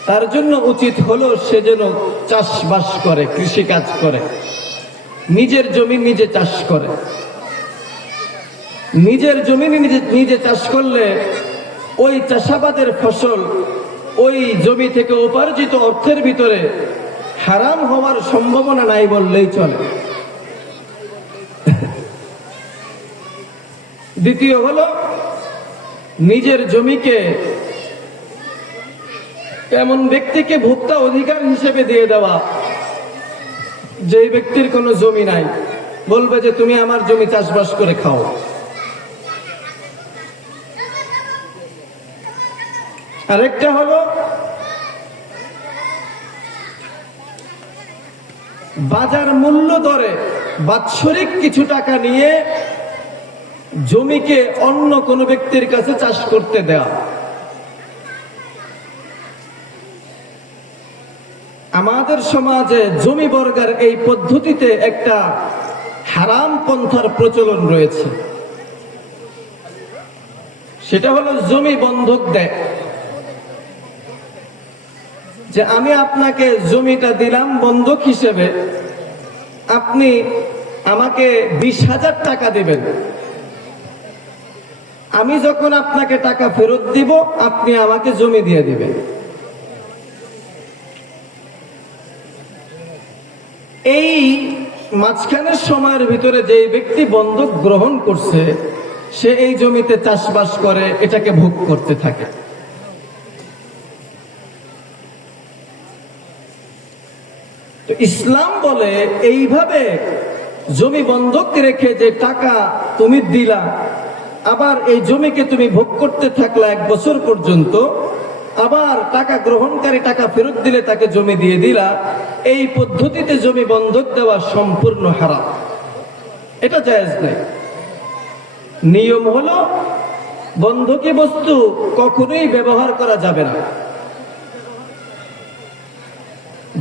তার জন্য উচিত হলো সে যেন চাষবাস করে, কৃষিকাজ করে, নিজের জমি নিজে চাষ করে। নিজের জমি নিজে চাষ করলে ওই চাষাবাদের ফসল, ওই জমি থেকে উপার্জিত অর্থের ভিতরে হারাম হওয়ার সম্ভাবনা নাই বললেই চলে। দ্বিতীয় হলো নিজের জমিকে এমন ব্যক্তিকে ভোক্তা অধিকার হিসেবে দিয়ে দেওয়া, যে ব্যক্তির কোনো জমি নাই, বলবে যে তুমি আমার জমি চাষবাস করে খাও। আরেকটা হলো বাজার মূল্য দরে বাৎসরিক কিছু টাকা নিয়ে জমিকে অন্য কোনো ব্যক্তির কাছে চাষ করতে দেওয়া। আমাদের সমাজে জমি বর্গার এই পদ্ধতিতে একটা হারাম পন্থার প্রচলন রয়েছে। সেটা হলো জমি বন্ধক দেয়, যে আমি আপনাকে জমিটা দিলাম বন্ধক হিসেবে, আপনি আমাকে 20,000 টাকা দিবেন, আমি যখন আপনাকে টাকা ফেরত দিব আপনি আমাকে জমি দিয়ে দিবেন। এই মাঝখানের সময়ের ভিতরে যে ব্যক্তি বন্ধক গ্রহণ করছে সে এই জমিতে চাষবাস করে, এটাকে ভোগ করতে থাকে। তো ইসলাম বলে এইভাবে জমি বন্ধক রেখে যে টাকা তুমি দিলা, আবার এই জমিকে তুমি ভোগ করতে থাকলা 1 বছর পর্যন্ত, আবার টাকা গ্রহণকারী টাকা ফেরত দিলে তাকে জমি দিয়ে দিলা, এই পদ্ধতিতে জমি বন্ধক দেওয়া সম্পূর্ণ হারাম, এটা জায়েজ নাই। নিয়ম হলো বন্ধকি বস্তু কখনোই ব্যবহার করা যাবে না।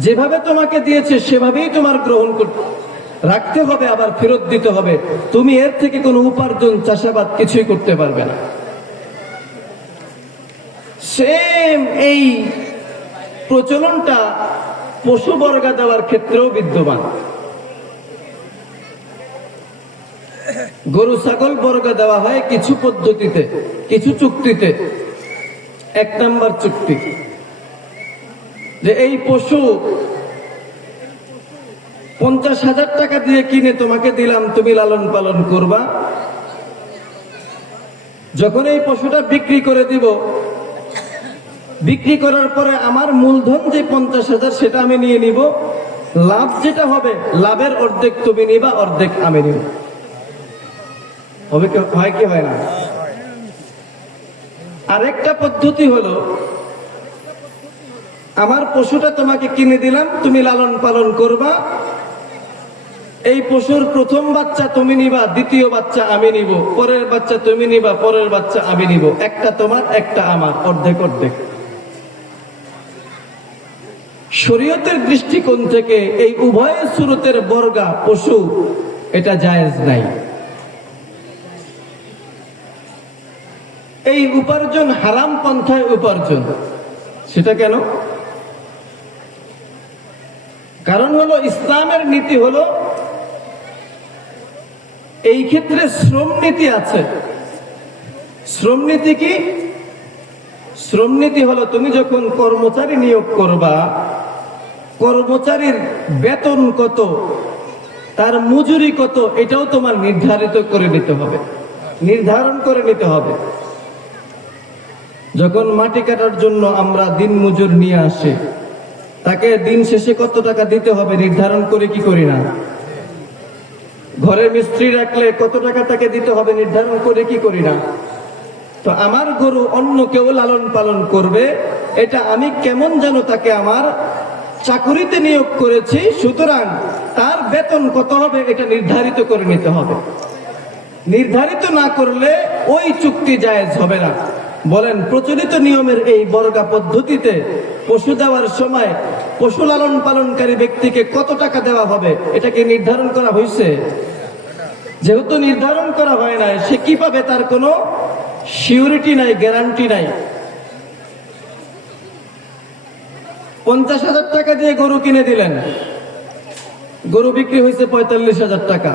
যেভাবে তোমাকে দিয়েছে সেভাবেই তোমার গ্রহণ করতে রাখতে হবে, আবার ফেরত দিতে হবে। তুমি এর থেকে কোনো উপার্জন, চাষাবাদ কিছুই করতে পারবে না। সেম এই প্রচলনটা পশু বর্গা দেওয়ার ক্ষেত্রেও বিদ্যমান। গরু ছাগল বর্গা দেওয়া হয় কিছু পদ্ধতিতে, কিছু চুক্তিতে। 1 নম্বর চুক্তি, যে এই পশু 50,000 টাকা দিয়ে কিনে তোমাকে দিলাম, তুমি লালন পালন করবা। যখন এই পশুটা বিক্রি করে দিব বিক্রি করার পরে আমার মূলধন যে 50,000 সেটা আমি নিয়ে নিব, লাভ যেটা হবে লাভের অর্ধেক তুমি নিবা, অর্ধেক আমি নিব। হবে কি হয় কি হয় না? আরেকটা পদ্ধতি হলো, আমার পশুটা তোমাকে কিনে দিলাম, তুমি লালন পালন করবা, এই পশুর প্রথম বাচ্চা তুমি নিবা, দ্বিতীয় বাচ্চা আমি নিব, পরের বাচ্চা তুমি নিবা, পরের বাচ্চা আমি নিব, একটা তোমার একটা আমার, অর্ধেক অর্ধেক। শরীয়তের দৃষ্টিকোণ থেকে এই উভয় সুরতের বর্গা পশু এটা জায়েজ নাই। এই উপার্জন হারাম পন্থায় উপার্জন। সেটা কেন? কারণ হলো ইসলামের নীতি হলো এই ক্ষেত্রে শ্রম নীতি আছে। শ্রম নীতি কি? শ্রম নীতি হলো তুমি যখন কর্মচারী নিয়োগ করবা, কর্মচারীর বেতন কত, তার মজুরি কত, এটাও তোমার নির্ধারিত করে নিতে হবে, নির্ধারণ করে নিতে হবে। যখন মাটি কাটার জন্য আমরা দিন মজুর নিয়ে আসি, তাকে দিন শেষে কত টাকা দিতে হবে নির্ধারণ করে কি করি না? ঘরে মিস্ত্রি রাখলে কত টাকা তাকে দিতে হবে নির্ধারণ করে কি করি না? তো আমার গরু অন্য কেউ লালন পালন করবে, এটা আমি কেমন যেন তাকে আমার চাকুরিতে নিয়োগ করেছি, সুতরাং তার বেতন কত হবে এটা নির্ধারিত করে নিতে হবে। নির্ধারিত না করলে ওই চুক্তি জায়েজ হবে না। বলেন, প্রচলিত নিয়মের এই বর্গা পদ্ধতিতে পশু দেওয়ার সময় পশু লালন পালনকারী ব্যক্তিকে কত টাকা দেওয়া হবে এটা কি নির্ধারণ করা হয়েছে? যেহেতু নির্ধারণ করা হয় না, সে কি পাবে? তার কোনো সিউরিটি নাই, গ্যারান্টি নাই। 50,000 টাকা দিয়ে গরু কিনে দিলেন, গরু বিক্রি হয়েছে 45,000 টাকা।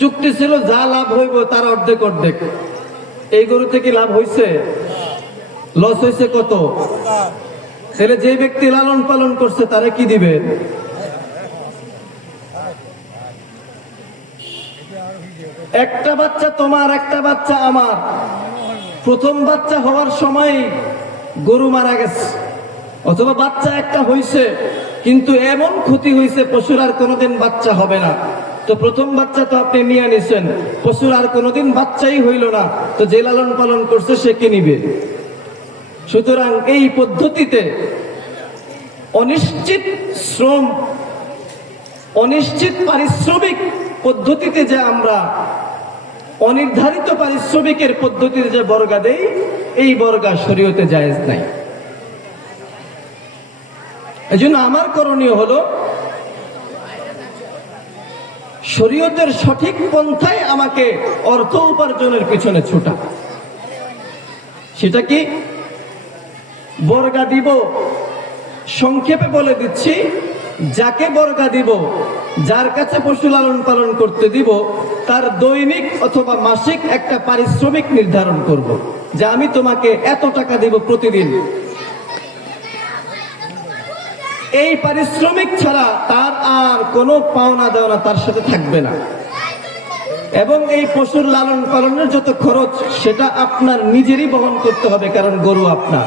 চুক্তি ছিল যা লাভ হইব তার অর্ধেক অর্ধেক। এই গরু থেকে লাভ হয়েছে? লস হয়েছে কত? তাহলে যে ব্যক্তি লালন পালন করছে তারা কি দিবে? একটা বাচ্চা তোমার, একটা বাচ্চা আমার। প্রথম বাচ্চা হওয়ার সময় গরু মারা গেছে, অথবা বাচ্চা একটা হইছে কিন্তু এমন ক্ষতি হয়েছে পশুর আর কোনোদিন বাচ্চা হবে না। তো প্রথম বাচ্চা তো আপনি নিয়ে নিছেন, পশুর আর কোনোদিন বাচ্চাই হইল না, তো যে লালন পালন করছে সে কে নিবে? সুতরাং এই পদ্ধতিতে অনিশ্চিত শ্রম, অনিশ্চিত পারিশ্রমিক পদ্ধতিতে যে আমরা অনির্ধারিত পারিশ্রমিকের পদ্ধতিতে যে বর্গা দেই, এই বর্গা শরীয়তে জায়েজ নাই। এই জন্য আমার করণীয় হলো শরীয়তের সঠিক পন্থায় আমাকে অর্থ উপার্জনের পিছনে ছুটা। সেটা কি? বর্গা দিব, সংক্ষেপে বলে দিচ্ছি, যাকে বর্গা দিব, যার কাছে পশু লালন পালন করতে দিব, তার দৈনিক অথবা মাসিক একটা পারিশ্রমিক নির্ধারণ করব, যে আমি তোমাকে এত টাকা দিব প্রতিদিন। এই পারিশ্রমিক ছাড়া তার আর কোনো পাওনা দেওয়া তার সাথে থাকবে না। এবং এই পশুর লালন পালনের যত খরচ সেটা আপনার নিজেরই বহন করতে হবে, কারণ গরু আপনার,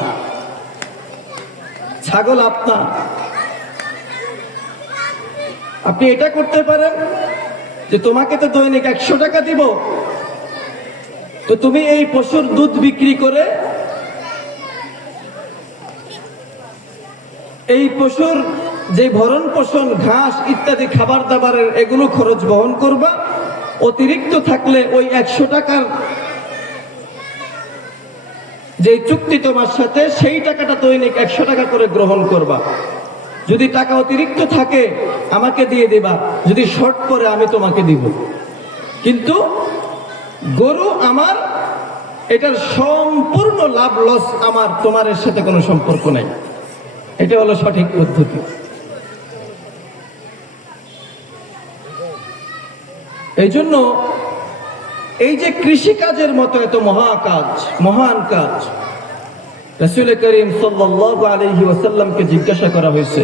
ছাগল আপনার। আপনি এটা করতে পারেন যে তোমাকে তো দৈনিক 100 টাকা দিব, তো তুমি এই পশুর দুধ বিক্রি করে এই পশুর যে ভরণ পোষণ, ঘাস ইত্যাদি খাবার দাবারের এগুলো খরচ বহন করবা। অতিরিক্ত থাকলে ওই 100 টাকার যে চুক্তি তোমার সাথে, সেই টাকাটা দৈনিক 100 টাকা করে গ্রহণ করবা। যদি টাকা অতিরিক্ত থাকে আমাকে দিয়ে দিবা, যদি শর্ট পরে আমি তোমাকে দিব। কিন্তু গরু আমার, এটার সম্পূর্ণ লাভ লস আমার, তোমার এর সাথে কোনো সম্পর্ক নাই। এটা হলো সঠিক পদ্ধতি। এই জন্য এই যে কৃষি কাজের মতো এত মহাকাজ, মহান কাজ, রাসূল করিম সাল্লাল্লাহু আলাইহি ওয়াসাল্লামকে জিজ্ঞাসা করা হয়েছে।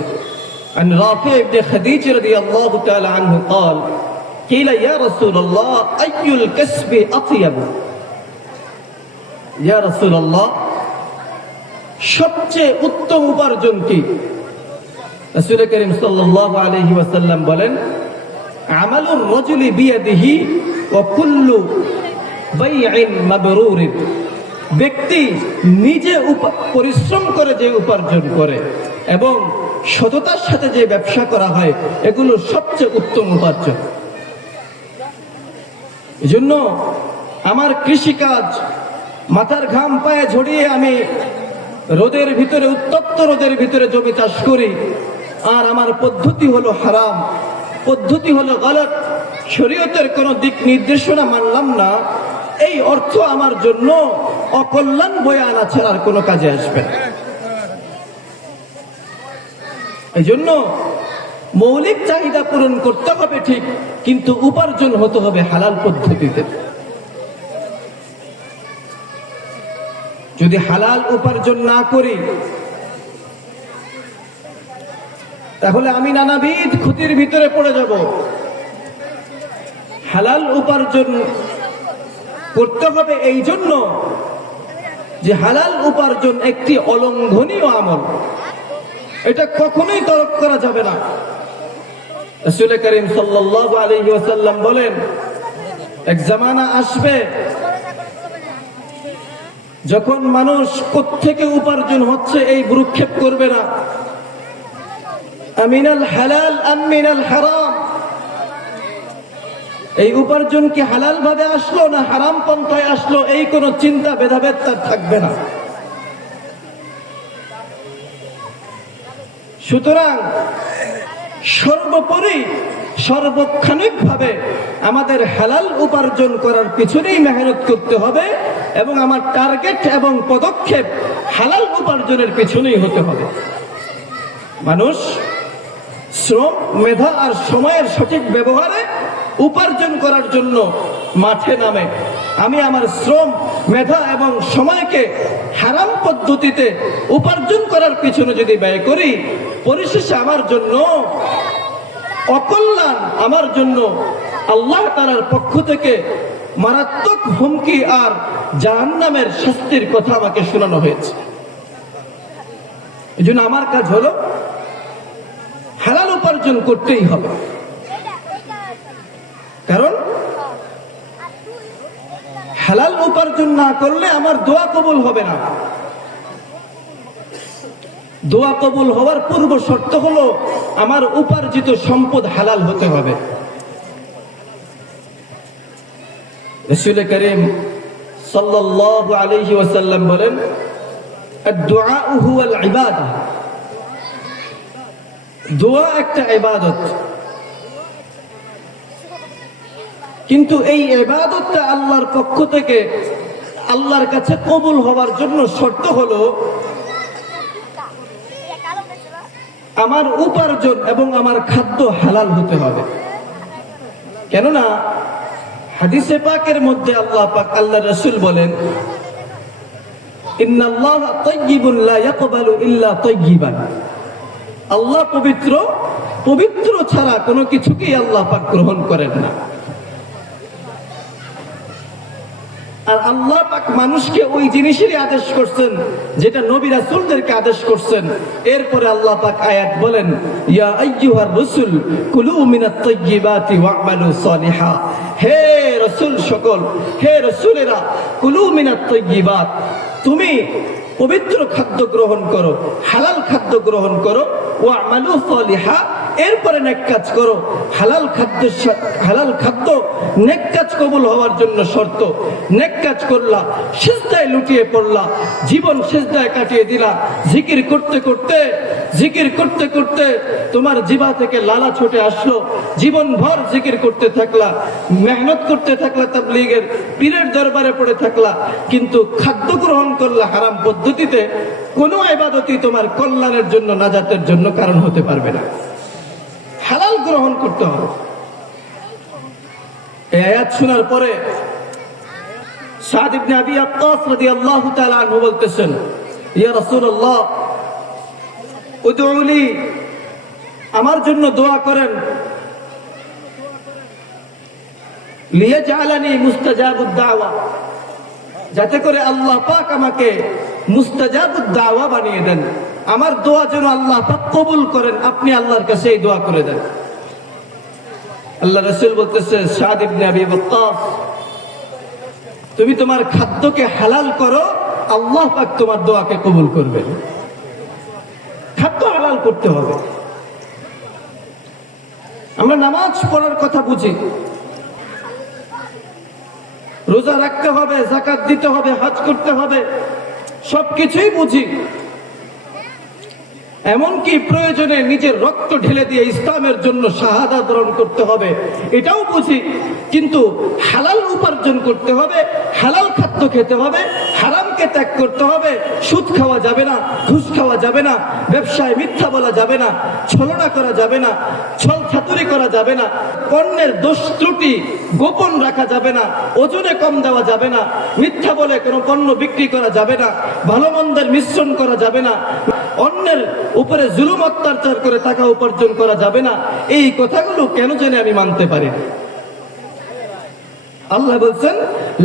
عن رافع بن خديج رضي الله تعالى عنه قال قيل يا رسول الله أي الكسب أطيب؟ يا رسول الله, সবচেয়ে উত্তম উপার্জন কি? রাসূল করিম সাল্লাল্লাহু আলাইহি ওয়াসাল্লাম বলেন, আমালুর রাজুলি বিয়াদিহি ওয়া কুল্লু বাইইন মাবরুর। ব্যক্তি নিজে পরিশ্রম করে যে উপার্জন করে এবং সততার সাথে যে ব্যবসা করা হয়, এগুলো সবচেয়ে উত্তম উপার্জন। এজন্য আমার কৃষিকাজ, মাথার ঘাম পায়ে ঝরিয়ে আমি রোদের ভিতরে, উত্তপ্ত রোদের ভিতরে জমি চাষ করি, আর আমার পদ্ধতি হলো হারাম, পদ্ধতি হলো গলত, শরীয়তের কোনো দিক নির্দেশনা মানলাম না, এই অর্থ আমার জন্য অকল্যাণ বয়ে আনা ছাড়ার কোনো কাজে আসবে না। এই জন্য মৌলিক চাহিদা পূরণ করতে হবে ঠিক, কিন্তু উপার্জন হতে হবে হালাল পদ্ধতিতে। যদি হালাল উপার্জন না করি, তাহলে আমি নানাবিধ ক্ষতির ভিতরে পড়ে যাব। হালাল উপার্জন করতে হবে এই জন্য যে হালাল উপার্জন একটি অলঙ্ঘনীয় আমল, এটা কখনোই তরক করা যাবে না। রাসূল করিম সাল্লাল্লাহু আলাইহি ওয়াসাল্লাম বলেন, এক জামানা আসবে যখন মানুষ কোত্থেকে উপার্জন হচ্ছে এই ভ্রুক্ষেপ করবে না, আমিনাল হালাল আম মিনাল হারাম, এই উপার্জন কি হালাল ভাবে আসলো না হারাম পন্থায় আসলো, এই কোন চিন্তা ভেদাভেদ তার থাকবে না। সুতরাং সর্বোপরি সর্বক্ষণিক ভাবে আমাদের হালাল উপার্জন করার পিছনেই মেহনত করতে হবে এবং আমার টার্গেট এবং পদক্ষেপ হালাল উপার্জনের পিছনেই হতে হবে। মানুষ শ্রম, মেধা আর সময়ের সঠিক ব্যবহারে উপার্জন করার জন্য মাঠে নামে। আমি আমার শ্রম, মেধা এবং সময়কে হারাম পদ্ধতিতে উপার্জন করার পিছনে যদি ব্যয় করি, পরিশেষে আমার জন্য অকল্যাণ, আমার জন্য আল্লাহ তাআলার পক্ষ থেকে মারাত্মক হুমকি আর জাহান্নামের শাস্তির কথা আমাকে শোনানো হয়েছে। এই জন্য আমার কাজ হলো হালাল উপার্জন করতেই হবে, কারণ হালাল উপার্জন না করলে আমার দোয়া কবুল হবে না। দোয়া কবুল হওয়ার পূর্ব শর্ত হলো আমার উপার্জিত সম্পদ হালাল হতে হবে। রাসূল করিম সাল্লাল্লাহু আলাইহি ওয়াসাল্লাম বলেন, আদ-দুআ হুয়াল ইবাদাহ, দোয়া একটা ইবাদত, কিন্তু এই ইবাদতটা আল্লাহর পক্ষ থেকে আল্লাহর কাছে কবুল হওয়ার জন্য শর্ত হলো আমার উপার্জন এবং আমার খাদ্য হালাল হতে হবে। কেননা হাদিসে পাকের মধ্যে আল্লাহ পাক, আল্লাহ রাসূল বলেন, ইন্নাল্লাহা তাইয়্যিবুন লা ইয়াকবালু ইল্লা তাইয়্যিবান, আল্লাহ পবিত্র, পবিত্র ছাড়া কোনো কিছুকেই আল্লাহ পাক গ্রহণ করেন না। আর আল্লাহ পাক মানুষকে ওই জিনিসেরই আদেশ করছেন যেটা নবী রাসূলদেরকে আদেশ করছেন। এরপরে আল্লাহ পাক আয়াত বলেন, ইয়া আইয়ুহার রাসূল কুলু মিনাত তাইয়্যিবাতি ওয়া'মালু সালিহা, হে রাসূল সকল, হে রাসূলেরা, কুলু মিনাত তাইয়্যিবাত, তুমি পবিত্র খাদ্য গ্রহণ করো, হালাল খাদ্য গ্রহণ করো, ওয়া'মালু সালিহা, এরপরে নেক কাজ করো। হালাল খাদ্য নেক কাজ কবুল হওয়ার জন্য শর্ত। নেক কাজ করলা, সিজদায় লুটিয়ে পড়লা, জীবন সিজদায় কাটিয়ে দিলা, জিকির করতে করতে তোমার জিহ্বা থেকে লালা ছুটে আসলো, জীবন ভর জিকির করতে থাকলা, মেহনত করতে থাকলা, তাবলীগের পীরের দরবারে পড়ে থাকলা, কিন্তু খাদ্য গ্রহণ করলা হারাম পদ্ধতিতে, কোনো ইবাদতই তোমার কল্যাণের জন্য, নাজাতের জন্য কারণ হতে পারবে না। হালাল গ্রহণ করতে হবে। এই আয়াত শোনার পরে সাদ ইবনে আবি ওয়াক্কাস রাদিয়াল্লাহু তাআলা আনহু বলতেছেন, ইয়া রাসূলুল্লাহ উদউলি, আমার জন্য দোয়া করেন, লিয়াজআলানি মুস্তাজাবুদ দাওয়া, যাতে করে আল্লাহ পাক আমাকে মুস্তাজাবুদ দাওয়া বানিয়ে দেন। আমার দোয়া যেন আল্লাহ পাক কবুল করেন, আপনি আল্লাহর কাছে এই দোয়া করে দেন। আল্লাহ রাসূল বলতেছে, সাদ ইবনে আবি ওয়াক্কাস, তুমি তোমার খাদ্যকে হালাল করো, আল্লাহ পাক তোমার দোয়াকে কবুল করবেন। খাদ্য হালাল করতে হবে। আমরা নামাজ পড়ার কথা বুঝি, রোজা রাখতে হবে, যাকাত দিতে হবে, হজ করতে হবে, সবকিছুই বুঝি। এমনকি প্রয়োজনে নিজের রক্ত ঢেলে দিয়ে ইসলামের জন্য শাহাদাত বরণ করতে হবে, এটাও বুঝি। কিন্তু হালাল উপার্জন করতে হবে, হালাল খাদ্য খেতে হবে, হারামকে ত্যাগ করতে হবে। সুদ খাওয়া যাবে না, ঘুষ খাওয়া যাবে না, ব্যবসায় মিথ্যা বলা যাবে না, ছলনা করা যাবে না, ছল ছাতুরি করা যাবে না, পণ্যের দোষ ত্রুটি গোপন রাখা যাবে না, ওজনে কম দেওয়া যাবে না, মিথ্যা বলে কোনো পণ্য বিক্রি করা যাবে না, ভালো মন্দের মিশ্রণ করা যাবে না, অন্যের উপরে জুলুম অত্যাচার করে টাকা উপার্জন করা যাবে না। এই কথাগুলো কেন জানি আমি মানতে পারি না। আল্লাহ বলছেন,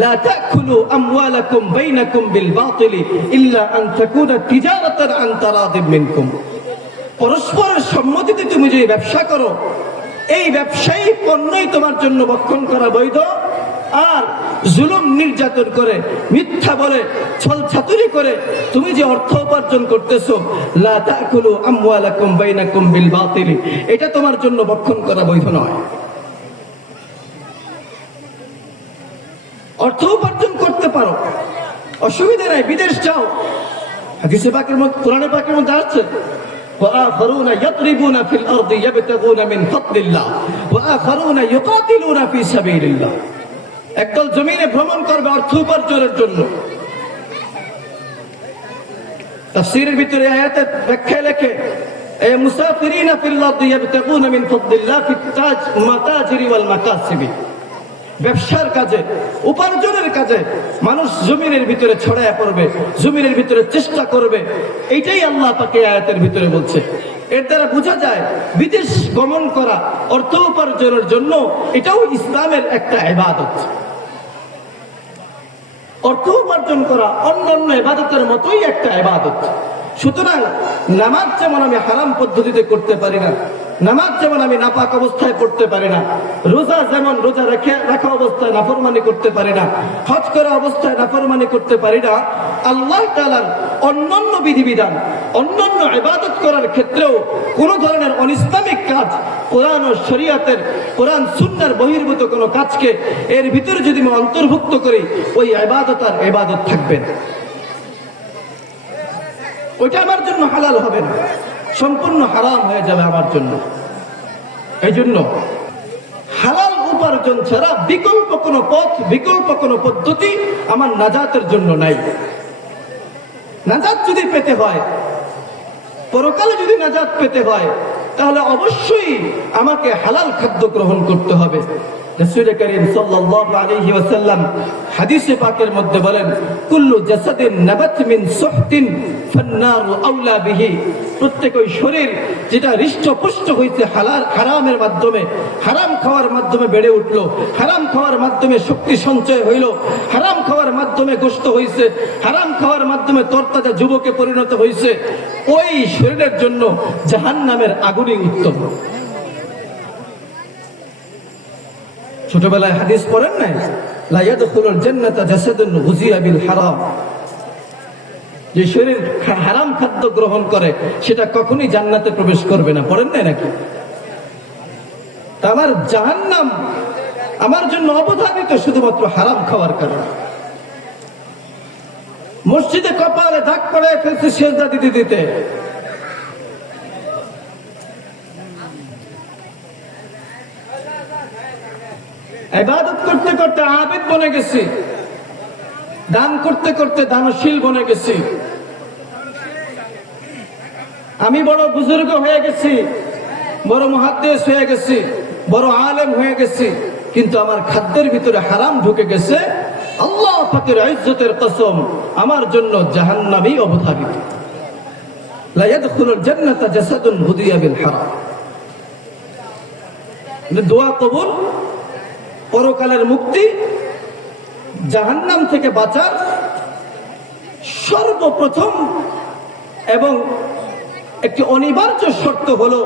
লা তাকুলু আমওয়ালাকুম বাইনাকুম বিল বাতিল ইল্লা আন তাকুনা তিজারাতান আন তারাদিম মিনকুম। পরস্পরের সম্মতিতে তুমি যে ব্যবসা করো, এই ব্যবসায়ী পণ্যই তোমার জন্য ভক্ষণ করা বৈধ। আর জুলুম নির্যাতন করে, মিথ্যা বলে, ছল ছাতুরি করে তুমি যে অর্থ উপার্জন করতেছো, লা তাকুলু আমওয়ালাকুম বাইনাকুম বিল বাতিল, এটা তোমার জন্য ভক্ষণ করা বৈধ নয়। অর্থ উপার্জন করতে পারো, অসুবিধা নাই, বিদেশ যাও। হাদিসে পাকের মধ্যে, কোরআনে পাকের মধ্যে আসছে, وآخرون يضربون في الأرض يبتغون من فضل الله وآخرون يقاتلون في سبيل الله। একদল জমিনে ভ্রমণ করবে অর্থ উপার্জনের জন্য। তাফসীরের ভিতরে আয়াতের ব্যাখ্যা লেখে, এই মুসাফিরিনা ফিল আরদি ইয়াবতাগুনা মিন ফাদলিল্লাহ ফিত তাজ মাতাজিরি ওয়াল মাকাসিবি। ব্যবসার কাজে, উপার্জনের কাজে মানুষ জমিনের ভিতরে ছড়ায় পড়বে, জমিনের ভিতরে চেষ্টা করবে। এইটাই আল্লাহ পাক এই আয়াতের ভিতরে বলছে। এর দ্বারা বোঝা যায় বিদেশ গমন করা অর্থ উপার্জনের জন্য, এটাও ইসলামের একটা ইবাদত। অর্থ উপার্জন করা অন্যান্য ইবাদতের মতোই একটা ইবাদত। সুতরাং নামাজ যেমন আমি হারাম পদ্ধতিতে করতে পারি না, নামাজ যেমন আমি নাপাক অবস্থায় পড়তে পারি না, রোজা যেমন রোজা রাখা অবস্থায় নাফরমানি করতে পারি না, হজ করা অবস্থায় নাফরমানি করতে পারি না, আল্লাহ তাআলার অন্যান্য বিধিবিধান, অন্যান্য ইবাদত করার ক্ষেত্রেও কোন ধরনের অনিসলামিক কাজ, কোরআন ও শরীয়তের, কোরআন সুন্নাহর বহির্ভূত কোনো কাজকে এর ভিতরে যদি আমি অন্তর্ভুক্ত করি, ওই ইবাদত আর ইবাদত থাকবে না, ওইটা আমার জন্য হালাল হবে না, সম্পূর্ণ হারাম হয়ে যাবে আমার জন্য। এই জন্য হালাল উপার্জন ছাড়া বিকল্প কোনো পথ, বিকল্প কোনো পদ্ধতি আমার নাজাতের জন্য নাই। নাজাত যদি পেতে হয়, পরকালে যদি নাজাত পেতে হয়, তাহলে অবশ্যই আমাকে হালাল খাদ্য গ্রহণ করতে হবে। রাসূল করিম সাল্লাল্লাহু আলাইহি ওয়াসাল্লাম হাদিসে পাকের মধ্যে বলেন, কুল্লু জাসাদিন নাবাত মিন সুহতিন ফান্নারু আওলা বিহি। প্রত্যেক ওই শরীর যেটা হৃষ্টপুষ্ট হইতে হারামের মাধ্যমে, হারাম খাওয়ার মাধ্যমে বেড়ে উঠলো, হারাম খাওয়ার মাধ্যমে শক্তি সঞ্চয় হইল, হারাম খাওয়ার মাধ্যমে গোশত হইছে, হারাম খাওয়ার মাধ্যমে তরতাজা যুবকে পরিণত হইছে, ওই শরীরের জন্য জাহান্নামের আগুনই উত্তম। ছোটবেলায় হাদিস পড়েন নাই, লা ইয়াদখুলুল জান্নাতা জাসাদুন গুযিয়া বিল হারাম। যে শরীর হারাম খাদ্য গ্রহণ করে সেটা কখনোই জান্নাতে প্রবেশ করবে না, পড়েন নাই নাকি? আমার জাহান্নাম আমার জন্য অবধারিত শুধুমাত্র হারাম খাওয়ার কারণে। মসজিদে কপালে দাগ পড়ায় ফেলছে সেজদা দিতে দিতে, ইবাদত করতে করতে আবেদ বনে গেছি, দান করতে করতে দানশীল বনে গেছি, আমি বড় বুজুর্গ হয়ে গেছি, বড় মুহাদ্দিস হয়ে গেছি, বড় আলেম হয়ে গেছি, কিন্তু আমার খাদ্যের ভিতরে হারাম ঢুকে গেছে। আল্লাহ পাকের ইজ্জতের কসম, আমার জন্য জাহান্নামই অবধারিত। লা ইয়াদখুলুল জান্নাতা জাসাদুন গুযিয়া বিল হারাম। দোয়া কবুল, পরকালের মুক্তি, জাহান্নাম থেকে বাঁচার সর্বপ্রথম এবং একটি অনিবার্য শর্ত হলো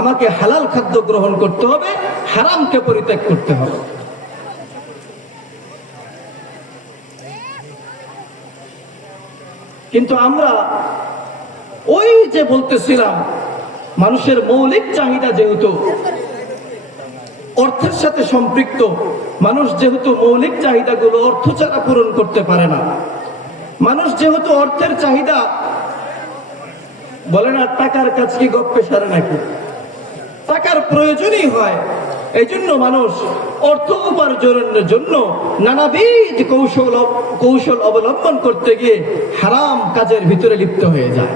আমাকে হালাল খাদ্য গ্রহণ করতে হবে, হারামকে পরিত্যাগ করতে হবে। কিন্তু আমরা ওই যে বলতেছিলাম, মানুষের মৌলিক চাহিদা যেহেতু অর্থের সাথে সম্পৃক্ত, মানুষ যেহেতু মৌলিক চাহিদাগুলো অর্থ ছাড়া পূরণ করতে পারে না, মানুষ যেহেতু অর্থের চাহিদা, বলে না টাকার কাজ কি গপ্পে সারে নাকি, টাকার প্রয়োজনই হয়। এই জন্য মানুষ অর্থ উপার্জনের জন্য নানাবিধ কৌশল অবলম্বন করতে গিয়ে হারাম কাজের ভিতরে লিপ্ত হয়ে যায়।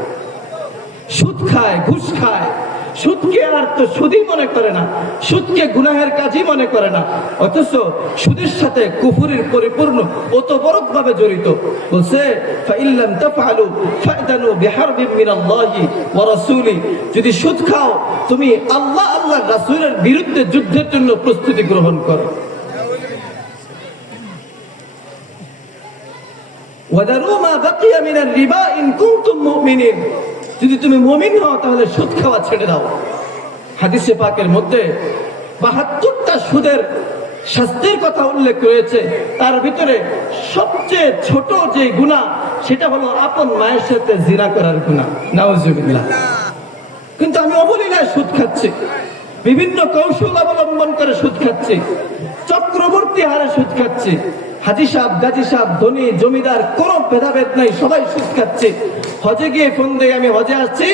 সুদ খায়, ঘুষ খায়, সুদকে আর তো সুদই মনে করে না, সুদকে গুনাহের কাজই মনে করে না, অথচ সুদের সাথে কুফুরির পরিপূর্ণ ওতপ্রোতভাবে জড়িত। বলছে ফাইল্লাম তাফআলু ফাদানু বিহারবিন মিনাল্লাহি ওয়া রাসূলি, যদি সুদ খাও তুমি আল্লাহ আল্লাহর রাসূলের বিরুদ্ধে যুদ্ধের জন্য প্রস্তুতি গ্রহণ করো। ওয়াদারু মা বাকিয়া মিনার রিবা ইন কুনতুম মুমিনিন, যদি তুমি মুমিন হও তাহলে সুদ খাওয়া ছেড়ে দাও। হাদিসে পাকের মধ্যে ৭২টা সুদের শাস্তির কথা উল্লেখ রয়েছে, তার ভিতরে সবচেয়ে ছোট যে গুনাহ সেটা হলো আপন মায়ের সাথে জিনা করার গুনাহ, নাউজুবিল্লাহ। কিন্তু আমি অবলীলায় সুদ খাচ্ছি, বিভিন্ন কৌশল অবলম্বন করে সুদ খাচ্ছি, চক্রবর্তী হারে সুদ খাচ্ছি, হাজি সাহেব, গাজী সাহেব, ধনী, জমিদার, কোনো ভেদাভেদ নাই, সবাই সুদ খাচ্ছে। হজে গিয়ে ফোন দেয় আমি হজে আসছি,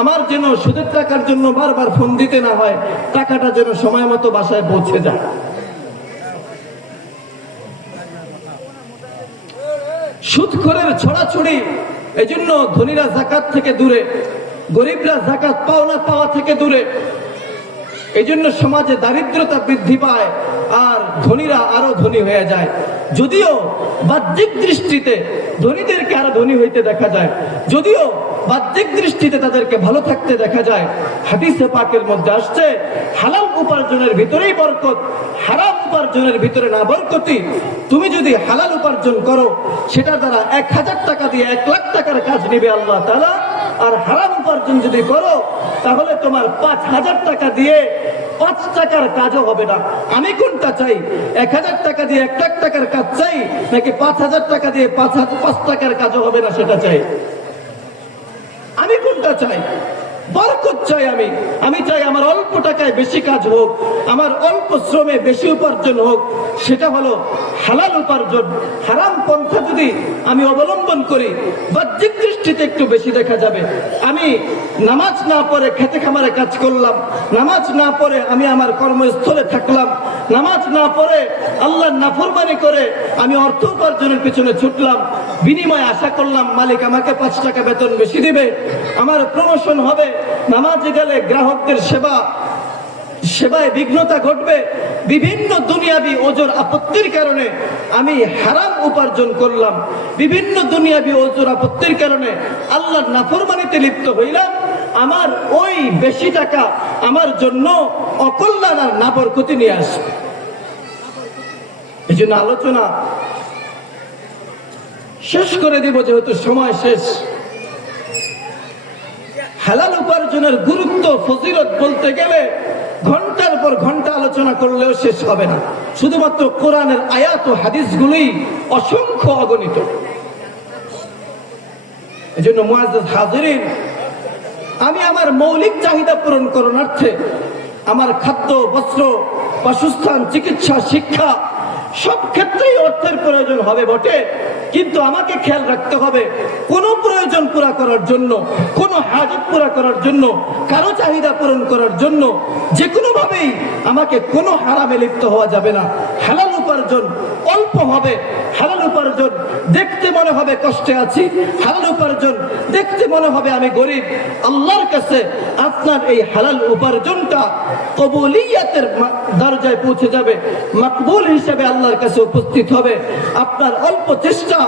আমার যেন সুদের টাকার জন্য বারবার ফোন দিতে না হয়, টাকাটা যেন সময় মতো বাসায় পৌঁছে যায়। সুদখোরের ছড়াছড়ি, এই জন্য ধনীরা যাকাত থেকে দূরে, গরিবরা যাকাত পাওনা পাওয়া থেকে দূরে। এই জন্য সমাজে দারিদ্রতা বৃদ্ধি পায় আর ধনীরা আরো ধনী হয়ে যায়। যদিও বাহ্যিক দৃষ্টিতে ধনীদেরকে আরো ধনী হইতে দেখা যায়, যদিও বাহ্যিক দৃষ্টিতে তাদেরকে ভালো থাকতে দেখা যায়। হাদিসে পাকের মধ্যে আসছে হালাল উপার্জনের ভিতরেই বরকত, হারাম উপার্জনের ভিতরে না বরকতি। তুমি যদি হালাল উপার্জন করো সেটা দ্বারা ১,০০০ টাকা দিয়ে ১,০০,০০০ টাকার কাজ নিবে আল্লাহ তাআলা, আর হারাম উপার্জন যদি করো তাহলে তোমার ৫,০০০ টাকা দিয়ে ৫ টাকার কাজও হবে না। আমি কোনটা চাই? ১,০০০ টাকা দিয়ে ১,০০,০০০ টাকার কাজ চাই, নাকি ৫,০০০ টাকা দিয়ে ৫ টাকার কাজও হবে না সেটা চাই? আমি কোনটা চাই? বরকত চাই। আমি চাই আমার অল্প টাকায় বেশি কাজ হোক, আমার অল্প শ্রমে বেশি উপার্জন হোক। সেটা হলো হালাল উপার্জন। হারাম পন্থা যদি আমি অবলম্বন করি, বাহ্যিক দৃষ্টিতে একটু বেশি দেখা যাবে। আমি নামাজ না পড়ে খেতে খামারে কাজ করলাম, নামাজ না পড়ে আমি আমার কর্মস্থলে থাকলাম, নামাজ না পড়ে আল্লাহর নাফরমানি করে আমি অর্থ উপার্জনের পিছনে ছুটলাম, বিনিময়ে আশা করলাম মালিক আমাকে ৫ টাকা বেতন বেশি দিবে, আমার প্রমোশন হবে। নামাজে গেলে গ্রাহকদের সেবায় বিঘ্নতা ঘটবে। বিভিন্ন দুনিয়াবি ওজর আপত্তির কারণে আমি হারাম উপার্জন করলাম, বিভিন্ন দুনিয়াবি ওজর আপত্তির কারণে আল্লাহর নাফরমানিতে লিপ্ত হইলাম। আমার ওই বেশি টাকা আমার জন্য অকল্যাণ আর নাবরকতি নিয়ে আসবে। এই জন্য আলোচনা শেষ করে দিব, যেহেতু সময় শেষ। হালাল উপার্জনের গুরুত্ব, ফজিলত বলতে গেলে ঘন্টার পর ঘন্টা আলোচনা করলেও শেষ হবে না। শুধুমাত্র কোরআনের আয়াত ও হাদিসগুলোই অসংখ্য অগণিত। এই জন্য মুআজ্জাজ হাজিরিন, আমি আমার মৌলিক চাহিদা পূরণ করণার্থে আমার খাদ্য, বস্ত্র, বাসস্থান, চিকিৎসা, শিক্ষা সব ক্ষেত্রেই অর্থের প্রয়োজন হবে বটে, কিন্তু আমাকে খেয়াল রাখতে হবে কোনো প্রয়োজন পুরা করার জন্য, কোনো হাজত পুরা করার জন্য, কারো চাহিদা পূরণ করার জন্য যে কোনোভাবেই আমাকে কোনো হারামে লিপ্ত হওয়া যাবে না। হালাল উপার্জন অল্প হবে, হালাল উপার্জন দেখতে মনে হবে কষ্টে আছি, হালাল উপার্জন দেখতে মনে হবে আমি গরিব। আল্লাহর কাছে আপনার এই হালাল উপার্জনটা কবুলিয়াতের দরজায় পৌঁছে যাবে, মকবুল হিসেবে আল্লাহর কাছে উপস্থিত হবে। আপনার অল্প চেষ্টা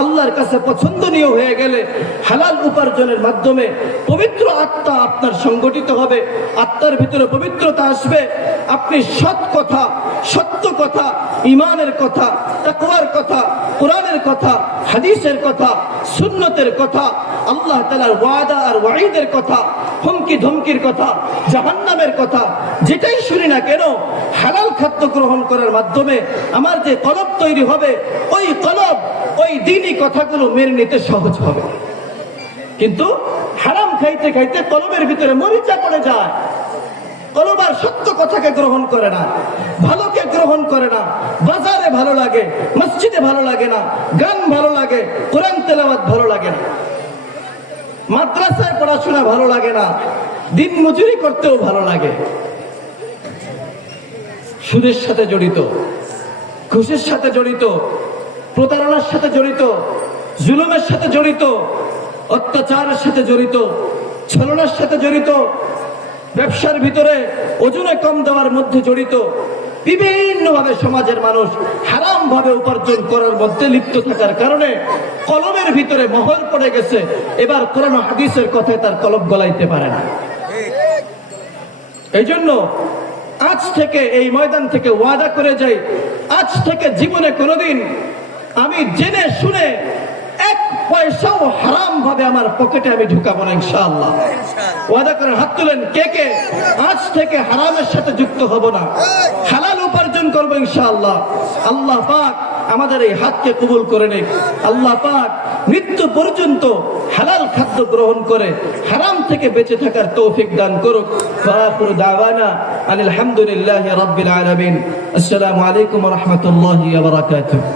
আল্লাহর কাছে পছন্দনীয় হয়ে গেলে হালাল উপার্জনের মাধ্যমে পবিত্র আত্মা আপনার সংগঠিত হবে, আত্মার ভিতরে পবিত্রতা আসবে। আপনি সৎ কথা, সত্য কথা, ইমানের কথা, কথা, তাকওয়ার কথা, কোরআনের কথা, হাদিসের কথা, সুন্নতের কথা, আল্লাহ তাআলার ওয়াদা আর ওয়াঈদের কথা, হুমকি ধমকির কথা, জাহান্নামের কথা, যেটাই শুনি না কেন হালাল খাদ্য গ্রহণ করার মাধ্যমে আমার যে কলব তৈরি হবে, ওই কলব ওই দ্বীনি কথাগুলো মেনে নিতে সহজ হবে। কিন্তু হারাম খাইতে খাইতে কলবের ভিতরে মরিচা পড়ে যায়, কলব আর সত্য কথাকে গ্রহণ করে না, ভালোকে গ্রহণ করে না। বাজারে ভালো লাগে, মসজিদে ভালো লাগে না, গান ভালো লাগে, কোরআন তেলাওয়াত ভালো লাগে না, মাদ্রাসায় পড়াশোনা ভালো লাগে না, দিন মজুরি করতেও ভালো লাগে। সুদের সাথে জড়িত, ঘুষের সাথে জড়িত, প্রতারণার সাথে জড়িত, জুলুমের সাথে জড়িত, অত্যাচারের সাথে জড়িত, ছলনার সাথে জড়িত, ব্যবসার ভিতরে ওজনে কম দেওয়ার মধ্যে জড়িত, বিভিন্নভাবে সমাজের মানুষ হারাম ভাবে উপার্জন করার মধ্যে লিপ্ত থাকার কারণে কলমের ভিতরে মোহর পড়ে গেছে। এবার কোরআন হাদিসের কথায় তার কলম গলাইতে পারে না। এই জন্য আজ থেকে এই ময়দান থেকে ওয়াদা করে যাই, আজ থেকে জীবনে কোনোদিন আমি জেনে শুনে এক পয়সাও হারাম ভাবে আমার পকেটে আমি ঢুকাবো না, ইনশাআল্লাহ। ওয়াদা করেন, হাত তুলেন কে কে আজ থেকে হারামের সাথে যুক্ত হব না, হালাল উপার্জন করবো ইনশাআল্লাহ। আল্লাহ পাক আমাদের এই হাতকে কবুল করে নিক। আল্লাহ পাক মৃত্যু পর্যন্ত হালাল খাদ্য গ্রহণ করে হারাম থেকে বেঁচে থাকার তৌফিক দান করুক। ওয়া আখিরু দাওয়ানা আলহামদুলিল্লাহি রাব্বিল আলামিন। আসসালামু আলাইকুম ওয়া রাহমাতুল্লাহি ওয়া বারাকাতুহু।